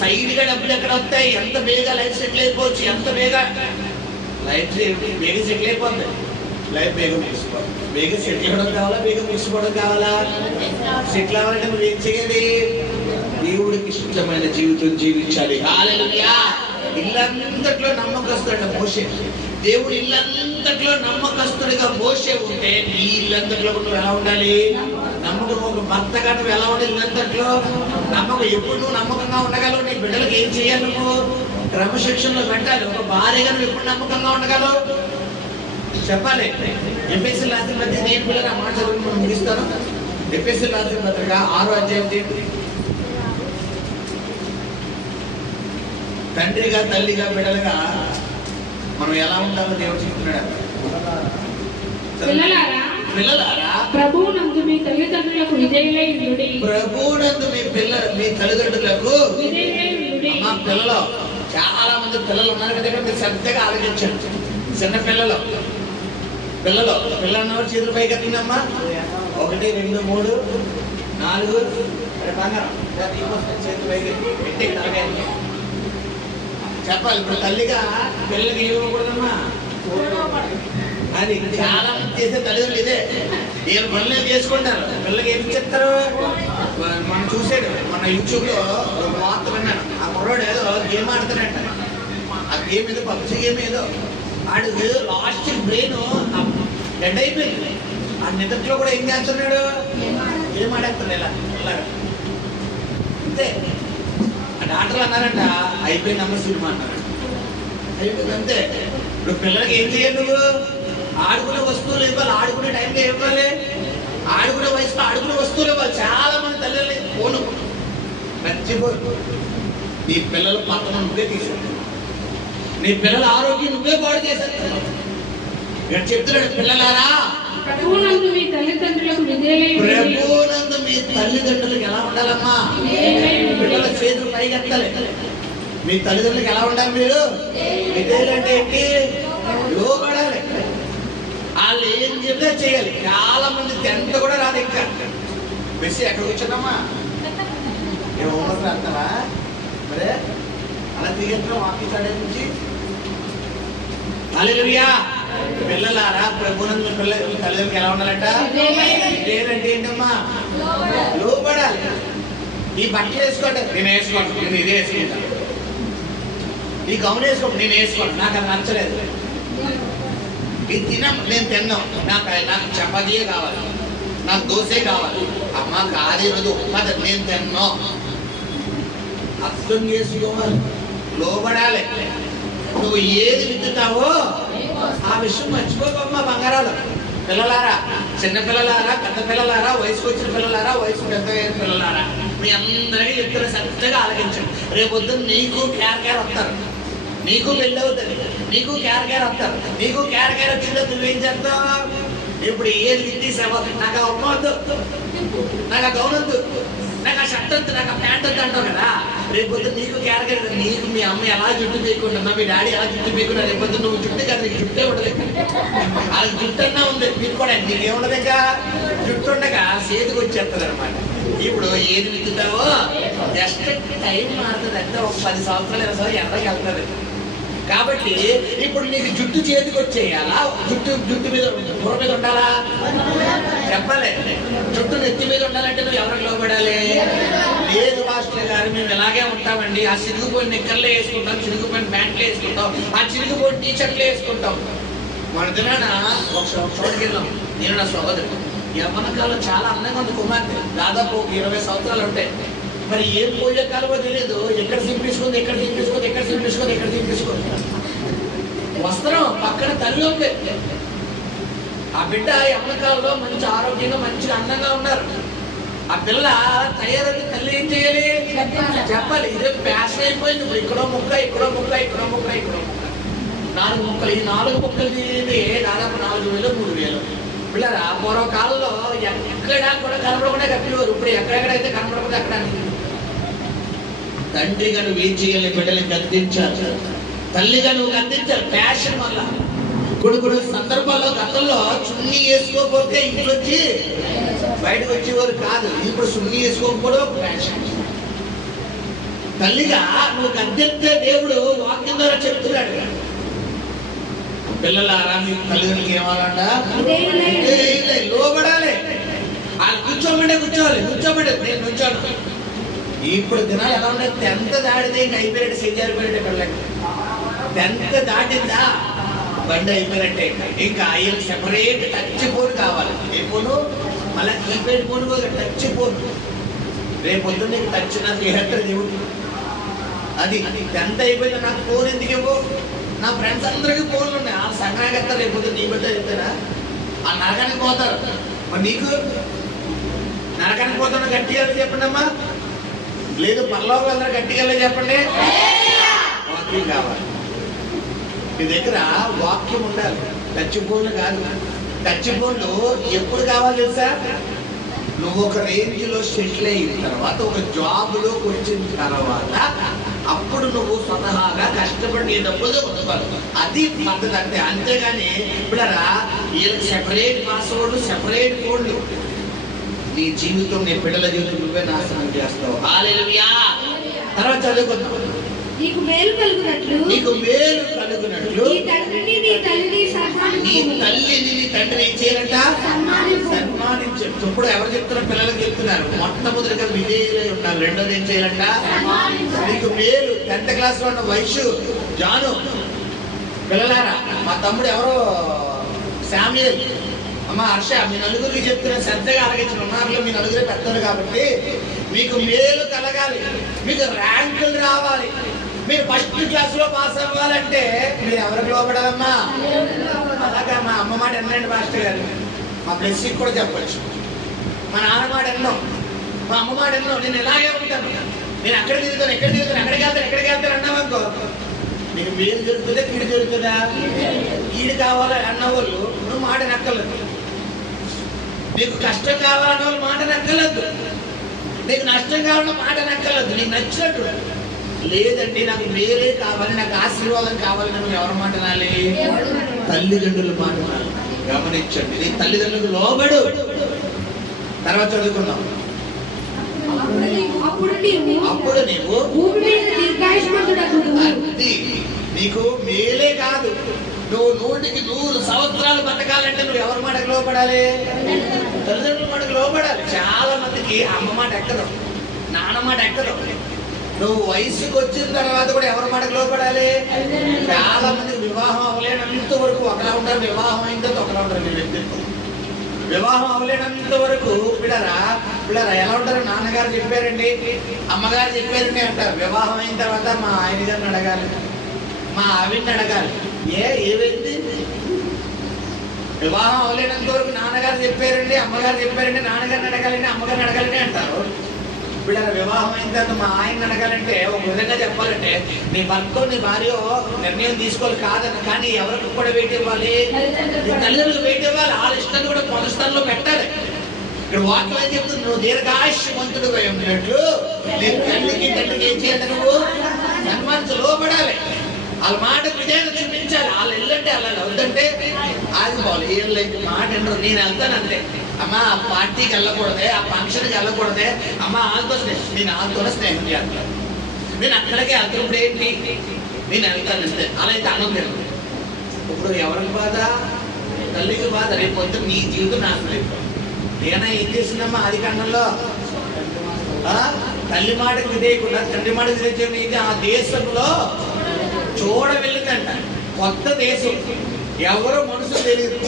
సైడ్ గా డబ్బులు ఎక్కడ వస్తాయి? ఎంత బేగా లైఫ్ సెటిల్ అయిపోవచ్చు, ఎంత బేగా లైఫ్ బేగా సెటిల్ అయిపోతుంది. లైఫ్ బేగా ముగిసిపోవాలి. బేగా సెటిల్ అవ్వడం కావాలా, బేగా ముగిసిపోవడం కావాలా? సెటిల్ అవ్వాలంటే నువ్వు ఏం చేయాలి? దేవుడికి ఇష్టమైన జీవితం జీవించాలి. హల్లెలూయా. ఇల్లంతట్లో నమ్మకస్తుడు మోషే. దేవుడు ఇల్లంతట్లో నమ్మకస్తుడిగా మోషే ఉంటే నీ ఇల్లంతట్లో నువ్వు ఎలా ఉండాలి? నమ్మకం. ఒక భర్తగా నువ్వు ఎలా ఉండాలి? ఇల్లంతట్లో నమ్మకం. ఎప్పుడు నువ్వు నమ్మకంగా ఉండగలవు? నీ బిడ్డలకు ఏం చేయాలి? నువ్వు క్రమశిక్షణలో పెట్టాలి. ఒక భార్యగా నువ్వు ఎప్పుడు నమ్మకంగా ఉండగలవు చెప్పాలి. ఎఫెసీ రాసిన పత్రిక నేను పిల్లలు ఆ మాట చదువుకుని మనం ముగిస్తాను. ఎఫెసీ రాసిన పత్రిక 6వ అధ్యాయం. తండ్రిగా తల్లిగా బిడ్డలుగా మనం ఎలా ఉండాలో దేవుడు చెప్తున్నాడు. పిల్లలారా ప్రభువునందు మీ తల్లిదండ్రులకు విధేయులై ఉండుడి. ప్రభువునందు మీ తల్లిదండ్రులకు విధేయులై ఉండుడి. మా పిల్లలు చాలా మంది పిల్లలు ఉన్నారు కదా, మీరు శ్రద్ధగా ఆలోచించండి. చిన్న పిల్లలు పిల్లలు చేతులు పైకి ఎత్తిందమ్మా. 1 2 3 4 బంగారం చేతులు పైకి పెట్టి చెప్పాలి. ఇప్పుడు తల్లిగా పిల్లలకి ఇవ్వకూడదమ్మా. అది చాలా మంది చేసే తల్లిదండ్రులు ఇదే. వీళ్ళు పనులు చేసుకుంటారు, పిల్లలకి ఏమి చెప్తారు. మనం చూసాడు మన యూట్యూబ్ లో వార్త విన్నాను. ఆ కుర్రాడు ఏదో గేమ్ ఆడుతాడంట. ఆ గేమ్ ఏదో పబ్జి గేమ్ ఏదో ఆడు లాస్ట్ బ్రెయిన్ డెడ్ అయిపోయింది. ఆ నిద్రలో కూడా ఏం చేస్తున్నాడు, గేమ్ ఆడేస్తాడు ఇలా ఇలాగా అంతే. ఆ డాక్టర్లు అన్నారంట అయిపోయిందమ్మ సినిమా అన్నారు. అయిపోయింది అంతే. ఇప్పుడు పిల్లలకి ఏం చేయాలి, నువ్వు ఆడుకునే వస్తువులు ఇవ్వాలి, ఆడుకునే టైంలో ఇవ్వాలి, ఆడుకునే వయసులో ఆడుకునే వస్తువులు ఇవ్వాలి. చాలా మంది తల్లి ఫోను మర్చిపోరు. నీ పిల్లల పక్కన నువ్వే తీసుకుంటావు, నీ పిల్లల ఆరోగ్యం నువ్వే పాడు చేశారు. ఇక్కడ చెప్తున్నాడు, పిల్లలారా ప్రభువునందు మీ తల్లిదండ్రులకు విధేయులై ఉండుడి. ప్రభువునందు మీ తల్లిదండ్రులకు ఎలా ఉండాలమ్మా. పిల్లల చేతులు పైకెత్తాలి. మీ తల్లిదండ్రులకు ఎలా ఉండాలి, మీరు విధేయులు అంటే ఏంటి, లోబడాలి. వాళ్ళు ఏం చెప్తే చేయాలి. చాలా మంది 10th కూడా రాదు ఇంకా. బెస్సి ఎక్కడ కూర్చున్నామా, ఏ హోంవర్క్ రాస్తావా మరే అలా తిరిగి ఆఫీస్ ఆడే నుంచి. హల్లెలూయా. పిల్లలారా ప్రభువునందు తల్లిదండ్రులకు ఎలా ఉండాలంట, విధేయులంటే ఏంటమ్మా, లోబడాలి. ఈ బట్టలు వేసుకోండి, నేను వేసుకోండి, నేను ఇదే వేసుకుంటాను. ఈ గౌన్ వేసుకోండి, నేను వేసుకోండి, నాకు అది నచ్చలేదు. ఇది నేను తిన్నాం, నాకు చపాతీయే కావాలి, నాకు దోశే కావాలి. అమ్మ కాదు ఈరోజు ఉప్మా నేను తిన్నాం. అర్థం చేసుకోవాలి, లోబడాలి. నువ్వు ఏది విత్తుతావో ఆ విషయం మర్చిపోకమ్మా బంగారాలు. పిల్లలారా, చిన్న పిల్లలారా, పెద్ద పిల్లలారా, వయసుకు వచ్చిన పిల్లలారా, వయసు పెద్ద పిల్లలారా, మీ అందరికీ చెప్తున్న శ్రద్ధగా ఆలకించండి. రేపొద్దున నీకు కేర్ వస్తారు, నీకు పెళ్ళి అవుతుంది, నీకు కేర్ వస్తారు. నీకు కేర్ వచ్చిందో నువ్వేం చేస్తావు. ఇప్పుడు ఏది విత్తేసావో, నాకు ఆ ఉప్మా వద్దు, నాకు ఆ గౌన్ వద్దు, నాకు ఆ షర్ట్ వద్దు, నాకు ఆ ప్యాంట్ వద్దు అంటావు కదా. రేపొద్దు నీకు కేర్ నీకు మీ అమ్మ ఎలా జుట్టు పీకుంటుందా, మీ డాడీ ఎలా జుట్టు పీకున్నా, రేపొద్దు నువ్వు జుట్టు కదా, నీకు జుట్టే ఉండదు. వాళ్ళకి జుట్టు అన్నా ఉంది, పీక్కోవడానికి నీకేముండదు. ఇంకా జుట్టు ఉండగా చేతికి వచ్చేస్తుంది అనమాట. ఇప్పుడు ఏది విత్తుతావో జస్ట్ టైం మారుతుంది అంటే ఒక 10 సంవత్సరాలు 20 సంవత్సరాలు ఎర్రకి వెళ్తుంది. కాబట్టి ఇప్పుడు నీకు జుట్టు చేతికి వచ్చేయాలా, జుట్టు మీద బుర్ర మీద ఉండాలా చెప్పాలి. జుట్టు నెత్తి మీద ఉండాలంటే నువ్వు ఎవరికి లోబడాలి. లేదు మాస్టర్ గారు మేము ఇలాగే ఉంటామండి, ఆ చిరిగిపోయిన నిక్కర్లే వేసుకుంటాం, చిరిగిపోయిన ప్యాంట్లు వేసుకుంటాం, ఆ చిరిగిపోయిన టీషర్ట్లు వేసుకుంటాం. మన దినాన ఒక చోటుకి వెళ్ళాం, నేను నా సోదరుడు. యవ్వన కాలం చాలా అందంగా ఉంది కుమార్తె, దాదాపు 20 సంవత్సరాలు ఉంటాయి. మరి ఏం పోయే కాలమో తెలియదు, ఎక్కడ సింపించుకుంది, ఎక్కడ సింపించుకుంది, ఎక్కడ సింపించుకుంది, ఎక్కడ సింపించుకుంది. వస్త్రం పక్కన తల్లి ఉంది. ఆ బిడ్డ యవ్వన కాలంలో మంచి ఆరోగ్యంగా మంచిగా అందంగా ఉన్నారు. ఆ పిల్ల తయారైతే తల్లి ఏం చేయాలి చెప్పాలి. ఇదే ఫ్యాషన్ అయిపోయింది. ఇప్పుడు ఇక్కడో ముక్క, ఇక్కడో ముక్క, ఇక్కడో ముక్క, ఇక్కడో ముక్క, 4 ముక్కలు. ఈ 4 ముక్కలు దాదాపు 4,000 3,000. పిల్లరా పూర్వకాలంలో ఎక్కడా కూడా కనపడకుండా కప్పిలేవారు. ఇప్పుడు ఎక్కడెక్కడైతే కనపడకుండా అక్కడ. తండ్రిగా నువ్వు ఏం చేయాలి, బిడ్డలకి గద్దించాలి. తల్లిగా నువ్వు గద్దించాలి. ఫ్యాషన్ వల్ల కొన్ని సందర్భాల్లో గతంలో చున్నీ వేసుకోకపోతే ఇంట్లోంచి బయటకు వచ్చేవారు కాదు. ఇప్పుడు చున్నీ వేసుకోకపోవడం ఫ్యాషన్. తల్లిగా నువ్వు గద్దిస్తే దేవుడు వాక్యం ద్వారా చెప్తున్నాడు, పిల్లలారా మీ తల్లిదండ్రులకి ఏమాలంట, లోబడాలి. వాళ్ళు కూర్చోమంటే కూర్చోవాలి, కూర్చోమంటే నేను కూర్చోను. ఇప్పుడు దినాలు ఎలా ఉన్నాయి, 10th దాటితే ఇంకా అయిపోయినట్టు, సెంజారిపోయినట్టే పిల్లలకి. 10th దాటిందా బండి అయిపోయినట్టే. ఇంకా వీళ్ళకి సెపరేట్ టచ్ ఫోన్ కావాలి. ఏ ఫోను, మళ్ళీ కీప్యాడ్ ఫోన్ టచ్ ఫోన్. రేపు పొద్దున్న నీకు టచ్ నాకు ఏమంటారు దేవుడు. అది 10th అయిపోయింది, నాకు ఫోన్ ఎందుకు ఇవ్వు? నా ఫ్రెండ్స్ అందరికీ ఫోన్లు ఉన్నాయి, ఆ సంఘానికి ఎత్తారు, లేకపోతే నీ బిడ్డ చెప్తారా? ఆ నరకానికి పోతారు. మరి నీకు నరకానికి పోతున్నా గట్టిగా చెప్పండి అమ్మా. లేదు పరలోకం అందరూ గట్టిగా చెప్పండి. వాక్యం కావాలి మీ దగ్గర, వాక్యం ఉండాలి. టచ్ ఫోన్లు కాదు. టచ్ ఫోన్లు ఎప్పుడు కావాలి తెలుసా? నువ్వు ఒక రేంజ్లో సెటిల్ అయిన తర్వాత, ఒక జాబ్లోకి వచ్చిన తర్వాత, అప్పుడు నువ్వు స్వతహాగా కష్టపడి డబ్బులు పొందుకోవాలి. అది పద్ధతి అంతే. అంతేగాని ఇప్పుడరా వీళ్ళకి సెపరేట్ పాస్వర్డ్, సెపరేట్ కోడ్లు. నీ జీవితం, నీ బిడ్డల జీవితం నువ్వే నాశనం చేస్తావు. హల్లెలూయా. తర్వాత చదువుకుందాం. నీకు మేలు కలుగునట్లు, నీకు మేలు కలుగునట్లు నీ తండ్రిని నీ తల్లిని నీ తల్లిని నీ తండ్రిని ఏం చేయాలంట? సన్మానించు. ఇప్పుడు ఎవరు చెప్తున్నారు? పిల్లలకు చెప్తున్నారు. మొట్టమొదటిగా విధేయులై ఉన్నారు. రెండోది ఏం చేయాలంట? నీకు మేలు. 10th క్లాస్ లో ఉన్న వయసు జాను పిల్లలారా, మా తమ్ముడు ఎవరో శామ్యూయల్, అమ్మ హర్ష, మీ నలుగురికి చెప్తున్న శ్రద్ధగా ఆలకించిన ఉన్నారులో మీ నలుగురే పెద్దలు కాబట్టి, మీకు మేలు కలగాలి, మీకు ర్యాంకులు రావాలి, మీరు ఫస్ట్ క్లాస్ లో పాస్ అవ్వాలంటే మీరు ఎవరికి లోపడాలమ్మా? అలాగా మా అమ్మ మాట ఎన్నండి మాస్టర్ గారు, మా బ్లెస్సింగ్ కూడా చెప్పచ్చు. మా నాన్న మాట ఎన్నో, మా అమ్మ మాట ఎన్నో. నేను ఇలాగే ఉంటాను, నేను అక్కడ తిరుగుతాను, ఎక్కడికి వెళ్తాను అన్నావనుకో, నీకు మేలు జరుగుతుందా కీడు జరుగుతుందా? కీడు కావాలి అన్నవాళ్ళు నువ్వు మాట నక్కలేదు. నీకు కష్టం కావాలన్న వాళ్ళు మాట నక్కలేదు. నీకు నష్టం కావాలన్న మాట నక్కలేదు. నీకు నచ్చినట్టు. లేదండి నాకు వేరే కావాలి, నాకు ఆశీర్వాదం కావాలని నువ్వు ఎవరి మాట నాలి? తల్లిదండ్రుల మాట నాలి. గమనించండి, నీ తల్లిదండ్రులకు లోబడు. తర్వాత చదువుకుందాం. అప్పుడు నీవు అది నీకు మేలే కాదు, నువ్వు 100కి 100 సంవత్సరాలు బతకాలంటే నువ్వు ఎవరి మాటకు లోపడాలి? తల్లిదండ్రుల మాటకు లోపడాలి. చాలా మందికి అమ్మ మాట ఎక్కదు, నాన్న మాట ఎక్కదు. నువ్వు వయసుకు వచ్చిన తర్వాత కూడా ఎవరి మాటకు లోపడాలి? చాలా మందికి వివాహం అవ్వలేనంత వరకు ఒకలా ఉంటారు, వివాహం అయిన తర్వాత ఒకలా ఉంటారు. మీ వ్యక్తిత్వం వివాహం అవ్వలేనంత వరకు పిల్లరా ఎలా ఉంటారు? నాన్నగారు చెప్పారండి, అమ్మగారు చెప్పారండి అంటారు. వివాహం అయిన తర్వాత మా ఆయన గారిని అడగాలి, మా ఆవిడ్ని అడగాలి. ఏమైంది? వివాహం అవ్వలేనంత వరకు నాన్నగారు చెప్పారండి, అమ్మగారు చెప్పారండి, నాన్నగారిని అడగాలండి, అమ్మగారిని అడగాలండి అంటారు. ఇప్పుడు వివాహం అయిన తర్వాత మా ఆయన అడగాలంటే, ఒక విధంగా చెప్పాలంటే, నీ భర్త నీ భార్య నిర్ణయం తీసుకోవాలి కాదని, కానీ ఎవరికి కూడా వెయిట్ ఇవ్వాలి? నీ తల్లిదండ్రులకు వెయిట్ ఇవ్వాలి. వాళ్ళ ఇష్టాన్ని కూడా మొదటి స్థానంలో పెట్టాలి. ఇక్కడ వాక్యం ఏం చెప్తుంది? నువ్వు దీర్ఘాయుష్మంతుడుగా ఉన్నట్లు నీ తల్లికి తండ్రికి ఏం చేయాలి? నువ్వు సన్మానించి లోపడాలి. వాళ్ళ మాట విజయాన్ని చూపించాలి. వాళ్ళు వెళ్ళంటే అలా వద్దంటే ఆగిపోవాలి. వీళ్ళకి మాట ఎండరు. నేను వెళ్తాను అంతే. అమ్మ ఆ పార్టీకి వెళ్ళకూడదే, ఆ ఫంక్షన్కి వెళ్ళకూడదే, అమ్మ వాళ్ళతో నేను వాళ్ళతోనే స్నేహం చేస్తాను, నేను అక్కడికే వెళ్తున్నప్పుడు ఏంటి నేను వెళ్తాను అంతే. అలా అయితే అన్నం. ఇప్పుడు ఎవరికి బాధ? తల్లికి బాధ. రేపు పొద్దున్న నీ జీవితం నాశనం అయిపోతుంది. నేనా ఏం చేసిందమ్మా ఆది కాండంలో? తల్లి మాటకు విధేయకుండా తండ్రి మాటకు విధేయకుండా ఆ దేశంలో చూడ వెళ్ళిందంట. కొత్త దేశం, ఎవరో మనుషులు తెలియదు,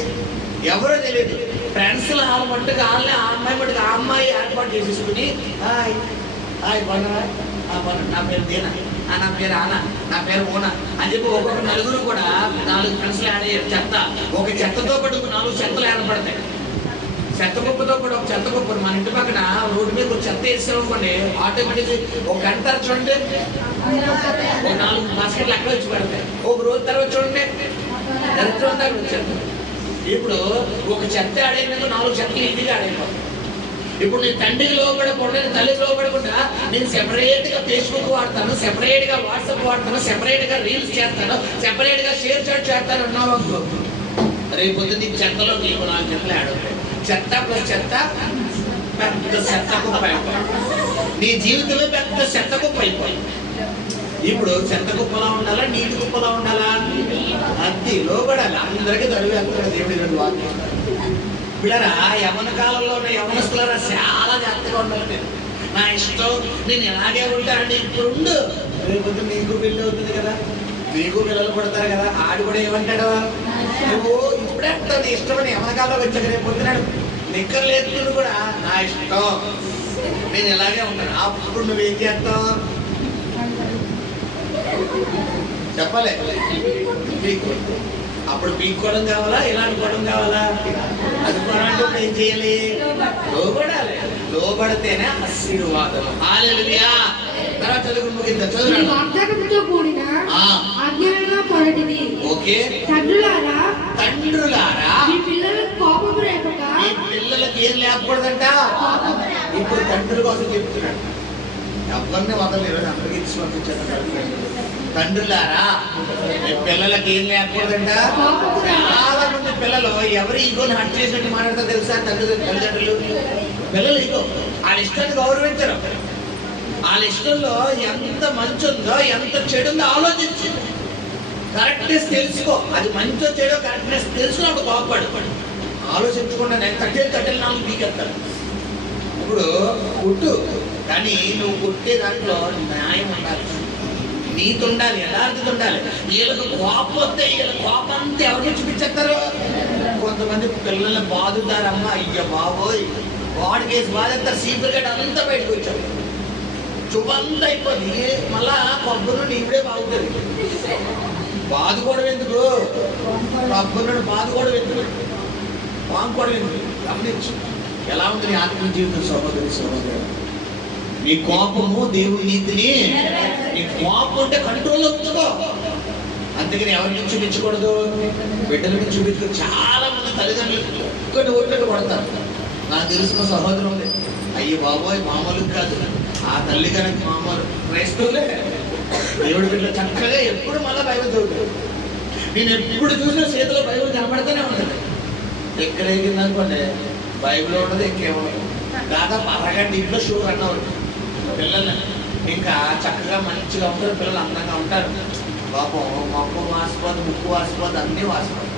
ఎవరో తెలియదు. ఫ్రెండ్స్ వాళ్ళ మట్టుకు వాళ్ళని, ఆ అమ్మాయి మట్టుకు ఆ అమ్మాయి ఏర్పాటు చేసేసుకుని హాయ్ హాయ్ బాగున్నావా, నా పేరు దీనా, నా పేరు ఆనా, నా పేరు ఓనా అని చెప్పి ఒక్కొక్క నలుగురు కూడా 4 ఫ్రెండ్స్లు యాడ్ అయ్యారు. చెత్త ఒక చెత్తతో పాటు 4 చెత్తలు ఏర్పడతాయి. చెత్త కుప్పతో కూడా ఒక చెత్త కుప్ప. మన ఇంటి పక్కన రోడ్డు మీద ఒక చెత్త వేసామనుకోండి, ఆటోమేటిక్గా ఒక గంట చూడండి ఒక 4 బాస్కెట్లు అక్కడ వచ్చి పడతాయి. ఒక రోజు తర్వాత చూడండి దరిద్రం దాకా చెత్త. ఇప్పుడు ఒక చెత్త ఆడైనందుకు 4 చెత్తలు ఇంటికి ఆడైపోతాయి. ఇప్పుడు నేను తండ్రికి లోపడకుండా, తల్లికి లోపడకుండా నేను సెపరేట్గా ఫేస్బుక్ వాడతాను, సెపరేట్గా వాట్సాప్ వాడతాను, సెపరేట్గా రీల్స్ చేస్తాను, సెపరేట్గా షేర్ చాట్ చేస్తాను అన్నావు. రేపు పొద్దున్న నీకు చెత్తలో నీకు 4 చెత్తలు ఆడవుతాయి. చెత్త ప్లస్ చెత్త పెద్ద చెత్త కుప్ప అయిపోయింది. నీ జీవితంలో పెద్ద చెత్త కుప్ప అయిపోయింది. ఇప్పుడు చెత్త కుప్పలా ఉండాలా, నీటి కుప్పలా ఉండాలా? అది లోబడాలి. అందరికీ తడివి వెళ్తాడు దేవుడి 2 వాక్యం. పిల్లరా యవన కాలంలో ఉన్న యవనస్తులరా చాలా జాగ్రత్తగా ఉండాలి. మీరు నా ఇష్టం, నేను ఎలాగే ఉంటానండి. ఇప్పుడు ఉండు, రేపు నీకు పెళ్ళి అవుతుంది కదా, నీకు పిల్లలు పడతారు కదా. ఆడు కూడా ఏమంటాడు? నువ్వు ఇప్పుడే నీ ఇష్టం అని యవన కాలంలోకి వచ్చాక రేపు పొద్దునాడు నిక్కర్లు ఎత్తులు కూడా నా ఇష్టం, నేను ఎలాగే ఉంటాను. అప్పుడు నువ్వేం చేస్తావు? చెప్పలే పీక్కోవడం. అప్పుడు పీక్కోవడం కావాలా, ఇలా అనుకోవడం కావాలా? అది కొనాలంటే ఏం చేయాలి? లోబడాలి. లోబడితేనే ఆశీర్వాదం. హల్లెలూయా. తర్వాత చదువు ముగిందా? చదువు. వాగ్దానంతో కూడిన ఆజ్ఞలను పొరటిది. ఓకే. తండ్రులారా మీ పిల్లలకు కోపం రేపక. మీ పిల్లలకి ఏం లేకపోదంట. ఇప్పుడు తండ్రుల కోసం చెప్తున్నాడు. ఎవరిని వదలు, ఈరోజు అందరికీ ఇచ్చి పంపించారు. తండ్రులారా మీ పిల్లలకి ఏం లేకపోదంట. చాలా మంది పిల్లలు ఎవరి ఈగోని హట్ చేసినట్టు మాట్లాడతారు తెలుసా? తల్లిదండ్రులు పిల్లలు ఈగో, వాళ్ళ ఇష్టాన్ని గౌరవించరు. వాళ్ళ ఇష్టంలో ఎంత మంచి ఉందో ఎంత చెడు ఉందో ఆలోచించి కరెక్ట్నెస్ తెలుసుకో. అది మంచో చెడో కరెక్ట్నెస్ తెలుసుకున్నప్పుడు కోపడు. ఆలోచించకుండా నేను తట్టేలు నాలుగు పీకెత్తాను. ఇప్పుడు కుట్టు, కానీ నువ్వు కుట్టే దాంట్లో న్యాయం ఉండాలి, నీతి ఉండాలి, యథార్థత ఉండాలి. వీళ్ళకి కోపం వస్తే వీళ్ళ కోపం అంతా ఎవరికి చూపించేస్తారు? కొంతమంది పిల్లల్ని బాదుతారమ్మా. అయ్య బాబోయ్, వాడి కేసు బాధేస్తారు. సీపర్ అంతా బయటకు వచ్చారు, చువ్వంతా అయిపోద్ది. మళ్ళా కొబ్బరి నుండి ఇప్పుడే బాగుతుంది. బాదుకోవడం ఎందుకు? కొబ్బరి నుండి బాదుకోవడం ఎందుకు? వాంకోవడం ఎందుకు? గమనించు ఎలా ఉంది నీ ఆత్మ జీవితం. సహోదరు నీ కోపము దేవుని నీతిని. నీ కోపం అంటే కంట్రోల్లో ఉంచుకో. అందుకని ఎవరి నుంచి చూపించకూడదు? బిడ్డల నుంచి చూపించుకో. చాలా మంది తల్లిదండ్రులు కొన్ని ఓట్లకు పడతారు. నాకు తెలిసిన సహోదరం ఉంది. అయ్యి బాబోయ్, మామూలు కాదు. ఆ తల్లి కనుక మామూలు క్రైస్తవులే. దేవుడి బిడ్డలు చక్కగా ఎప్పుడు మళ్ళీ బైబిల్ చదువుతారు. నేను ఎప్పుడు చూసినా చేతిలో బైబిల్ కనబడుతూనే ఉంటుంది. ఎక్కడ ఎగిందనుకోండి బైబిల్ ఉండదు, ఇంకేముండదు. దాదాపు అరగంట ఇంట్లో షూ రన్ అవుతుంది. పిల్లలు ఇంకా చక్కగా మంచిగా ఉంటారు. పిల్లలు అందంగా ఉంటారు. పాపం మొక్క వాసిపోదు, ముక్కు వాసిపోదు, అన్నీ వాసిపోదు.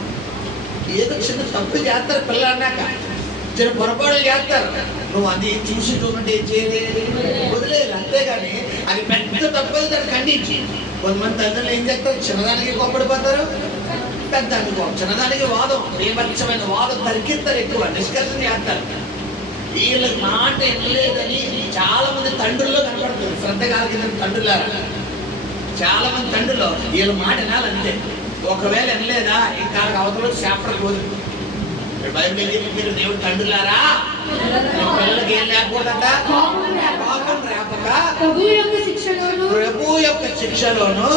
ఏదో చిన్న తప్పు చేస్తారు పిల్లలు అన్నాక, చిన్న పొరపాటు చేస్తారు. నువ్వు అది చూసి చూడండి ఏం చేయలేదు, వదిలేదు. అంతేగాని అది పెద్ద తప్పు దాన్ని ఖండించి. కొంతమంది తల్లిదండ్రులు ఏం చేస్తారు? చిన్నదానికి కోపడిపోతారు, పెద్దానికి చిన్నదానికి వాదం, బీభత్సమైన వాదం తరికిస్తారు, ఎక్కువ డిస్కషన్ చేస్తారు. వీళ్ళకి మాట ఎనలేదని చాలా మంది తండ్రుల్లో కనపడుతుంది. శ్రద్ధ కలిగిన తండ్రులారా, చాలా మంది తండ్రుల్లో వీళ్ళ మాట వినాలంతే. ఒకవేళ వినలేదా ఇంకా అవతల చాప్టర్ పోదు. బైబిల్ ఏం చెప్పింది? దేవుడు తండ్రులారా పిల్లలకి ఏం లేకపోతుంట, కోపం రేపక ప్రభు యొక్క శిక్షలోను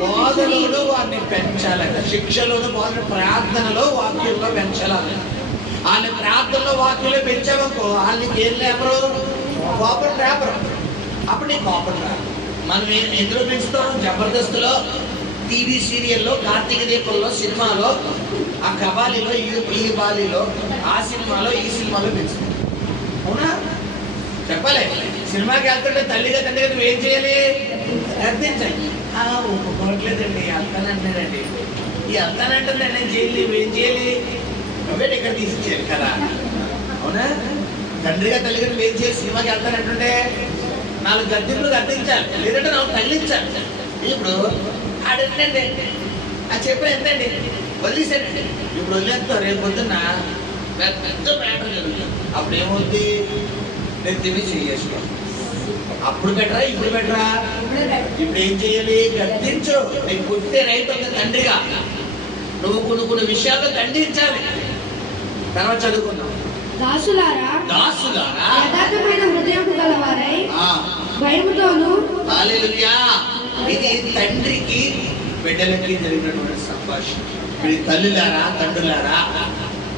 బోధలోను వారిని పెంచాలట. శిక్షలోను బోధన, ప్రార్థనలో వాక్యంలో పెంచాలి. వాళ్ళని ప్రార్థనలో వాక్యంలో పెంచామనుకో, వాళ్ళకి ఏం లేపరు? కోపం రేపరు. అప్పుడు నీ కోపం రాదు. మనం ఎందులో పెంచుతాం? జబర్దస్త్లో, టీవీ సీరియల్లో, కార్తీక దీపంలో, సినిమాలో, ఆ కబాలీలో, ఈ బాలీలో, ఆ సినిమాలో, ఈ సినిమాలో పెంచుతాం. అవునా? చెప్పాలి. సినిమాకి వెళ్తుంటే తల్లిగా తండ్రిగా నువ్వు ఏం చేయాలి? అర్థించాలి. ఒప్పుకోవట్లేదండి, వెళ్తానంటానండి. ఈ వెళ్తానంటే నేను చేయాలి, నువ్వేం చేయాలి? నువ్వే ఇక్కడ తీసిచ్చేయాలి కదా. అవునా? తండ్రిగా తల్లిగా నువ్వు ఏం చేయాలి? సినిమాకి వెళ్తానంటుంటే 4 గద్దెలు గద్దించాలి, లేదంటే 4 తల్లించాలి. ఇప్పుడు ఆడండి అది చెప్పిన ఎంతండి వదిలేసానండి. ఇప్పుడు వదిలేస్తావు, రేపు పొద్దున్న పెద్ద మ్యాటర్ జరుగుతుంది. అప్పుడు ఏమవుతుంది? నేను తిని చేయేసుకో. అప్పుడు బెటరా ఇప్పుడు బెటరా? ఇప్పుడు ఏం చేయాలి? గద్దించు. నీకు పుట్టే రైతు ఒక తండ్రిగా నువ్వు కొన్ని విషయాల్లో ఖండించాలి. తర్వాత చదువుకున్నావు. దాసులారా యథార్థమైన హృదయము గలవారై భయముతోను. హల్లెలూయా. ఇది తండ్రికి బిడ్డలకి జరిగినటువంటి సంభాషణ. మీ తల్లులారా, తండ్రులారా,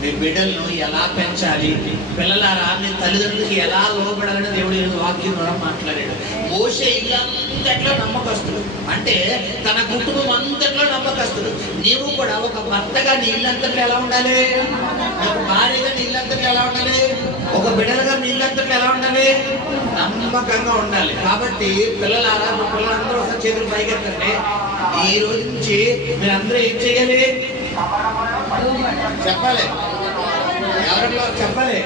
మీ బిడ్డలను ఎలా పెంచాలి, పిల్లలారా మీ తల్లిదండ్రులకి ఎలా లోబడాలని దేవుడు వాక్యం ద్వారా మాట్లాడాడు. మోషే ఇల్లంతట్లో నమ్మకస్తుడు, అంటే తన కుటుంబం అంతట్లో నమ్మకస్తుడు. నీవు కూడా ఒక భర్తగా నీ ఇల్లంతట్లో ఎలా ఉండాలి? ఒక భార్యగా నీ ఇల్లంతట్లో ఎలా ఉండాలి? ఒక బిడ్డలుగా నీ ఇల్లంతట్లో ఎలా ఉండాలి? నమ్మకంగా ఉండాలి. కాబట్టి పిల్లలారా, మా పిల్లలందరూ ఒకసారి చేతులు పైకెత్తండి. ఈ రోజు నుంచి మీరందరూ ఏం చేయాలి? చెప్పాలి. ఎవరిలో చెప్పాలి?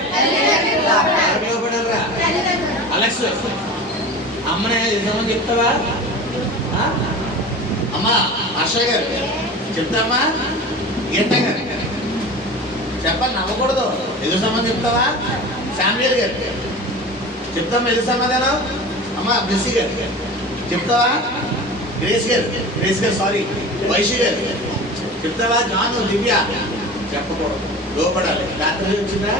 ఎవరిలో పడారా? అలెక్స్, అమ్మనే నిజమని చెప్తావా? అమ్మా ఆశా గారు చెప్తామా? గీత గారు చెప్పాలి, నమ్మకూడదు. ఎదురు సమాధానం చెప్తావా? శామ్యూల్ గారు చెప్తామా ఎదురు సమాధానం? అమ్మా బ్లెస్సీ గారు చెప్తావా? గ్రేస్ గారు సారీ వైశీ గారు చెప్తావా? జాను దివ్య చెప్పకూడదు, లోపడాలి. రాత్రి వచ్చిందా?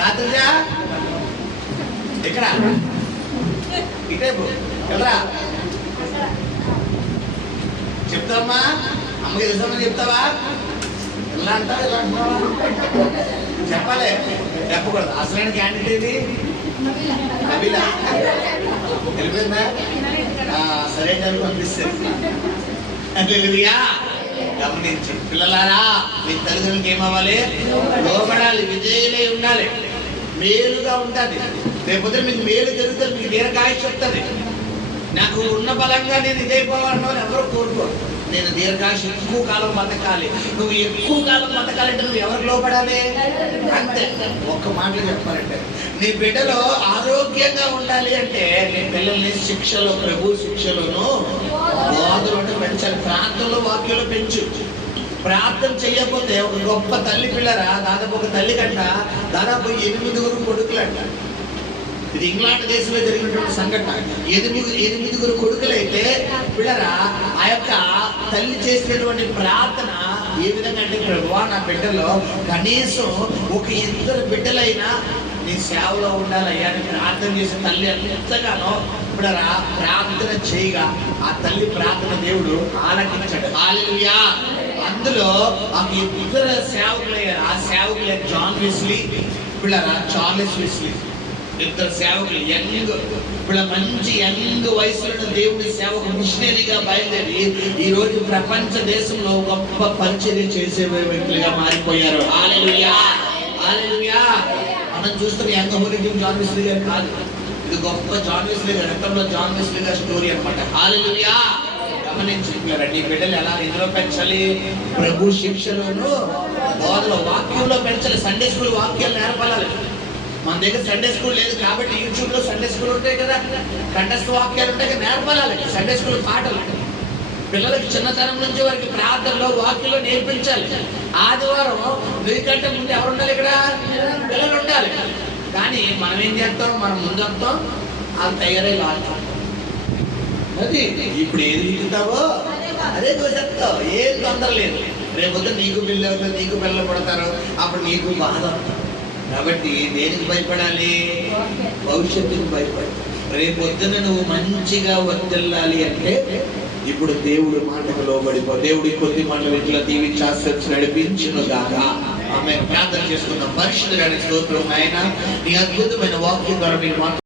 రాత్రిజా ఎక్కడ ఇటేపు ఎవరా చెప్తావమ్మా? అమ్మకి తెలుసామని చెప్తావా? ఇలా అంటావా ఇలా అంటున్నావా? చెప్పాలి, చెప్పకూడదు. అసలైన క్యాండిడేట్ ఏది? నబీలా వెళ్ళిపోయిందా? సరే పంపిస్తుంది. గమనించి పిల్లలారా, మీ తల్లిదండ్రులకి ఏమవ్వాలి? లోపడాలి, విజయులై ఉండాలి, మేలుగా ఉంటుంది. లేకపోతే మీకు మేలు జరుగుతుంది, మీకు దీర్ఘాయుష్ వస్తుంది. నాకు ఉన్న బలంగా నేను ఇదైపోవాలని ఎవరు కోరుకోరు. నేను దీర్ఘాయుష్ ఎక్కువ కాలం బతకాలి. నువ్వు ఎక్కువ కాలం బతకాలంటే నువ్వు ఎవరికి లోపడాలి? అంతే. ఒక్క మాటలు చెప్పాలంటే, నీ బిడ్డలో ఆరోగ్యంగా ఉండాలి అంటే నీ పిల్లల్ని శిక్షలో, ప్రభు శిక్షలోను బోధలోనే పెంచాలి. ప్రార్థనలో, వాక్యంలో పెంచు. ప్రార్థన చేయకపోతే ఒక గొప్ప తల్లి పిల్లరా, దాదాపు ఒక తల్లి కంట దాదాపు 8 కొడుకులంట. ఇది ఇంగ్లాండ్ దేశంలో జరిగినటువంటి సంఘటన. 8 కొడుకులైతే పిల్లరా, ఆ యొక్క తల్లి చేసినటువంటి ప్రార్థన ఏ విధంగా అంటే, ప్రభువా నా బిడ్డలో కనీసం ఒక 2 బిడ్డలైనా నీ సేవలో ఉండాలయ్యా అని ప్రార్థన చేసే తల్లి ఎంతగానో పిల్లరా ప్రార్థన చేయగా ఆ తల్లి ప్రార్థన దేవుడు ఆలకించాడు. హల్లెలూయా. అందులో ఆ 2 సేవకులయ్యారు. ఆ సేవకులే జాన్ వెస్లీ, పిల్లరా చార్లెస్ వెస్లీ. 2 సేవకులు యంగ్, ఇప్పుడు మంచి యంగ్ వయసులో దేవుడి సేవకు మిషనరీగా బయలుదేరి ఈ రోజు ప్రపంచ దేశంలో గొప్ప పరిచర్య చేసే వ్యక్తులుగా మారిపోయారు. హల్లెలూయా, హల్లెలూయా. మనం చూస్తున్న యంగ్ హోలీ జాన్ వెస్లీ గారు కాదు, ఇది గొప్ప జాన్ వెస్లీ గారు, రక్తంలో జాన్ వెస్లీ గారి స్టోరీ అన్నమాట. హల్లెలూయా. గమనించుకున్నారా? నీ బిడ్డలు ఎలా ఎందులో పెంచాలి? ప్రభు శిక్షలోను, బోధలో, వాక్యంలో పెంచాలి. సండే స్కూల్ వాక్యాలు నేర్పాలి. మన దగ్గర సండే స్కూల్ లేదు కాబట్టి యూట్యూబ్ లో సండే స్కూల్ ఉంటాయి కదా, కంఠస్థ వాక్యాలు ఉంటాయి కదా, నేర్పాలి. సండే స్కూల్ పాటలు పిల్లలకి చిన్నతనం నుంచి వారికి ప్రార్థనలో, వాక్యంలో నేర్పించాలి. ఆదివారం నీకంటే ముందు ఎవరు ఉండాలి? ఇక్కడ పిల్లలు ఉండాలి. కానీ మనం ఏం చేస్తాం? మనం ముందు వస్తాం, వాళ్ళు తయారై లాస్తాం. అది ఇప్పుడు ఏది వింటావో అదే చూసేస్తావు, ఏం తొందర లేదు. రేపొద్దు నీకు పిల్లలు పడతారు, అప్పుడు నీకు బాధ. కాబట్టి దేనికి భయపడాలి? భవిష్యత్తుకు భయపడాలి. రేపొద్దున నువ్వు మంచిగా వర్తిల్లాలి అంటే ఇప్పుడు దేవుడి మాటకు లోబడిపో. దేవుడి కొద్ది మాటలు ఇట్లా దీవించి ఆశీర్వదించి నడిపించును గాక. ఆమె ప్రార్థన చేసుకున్న పరిశుద్ధుడైన స్తోత్రం. ఆయన నీ అద్భుతమైన వాక్యం ద్వారా మీరు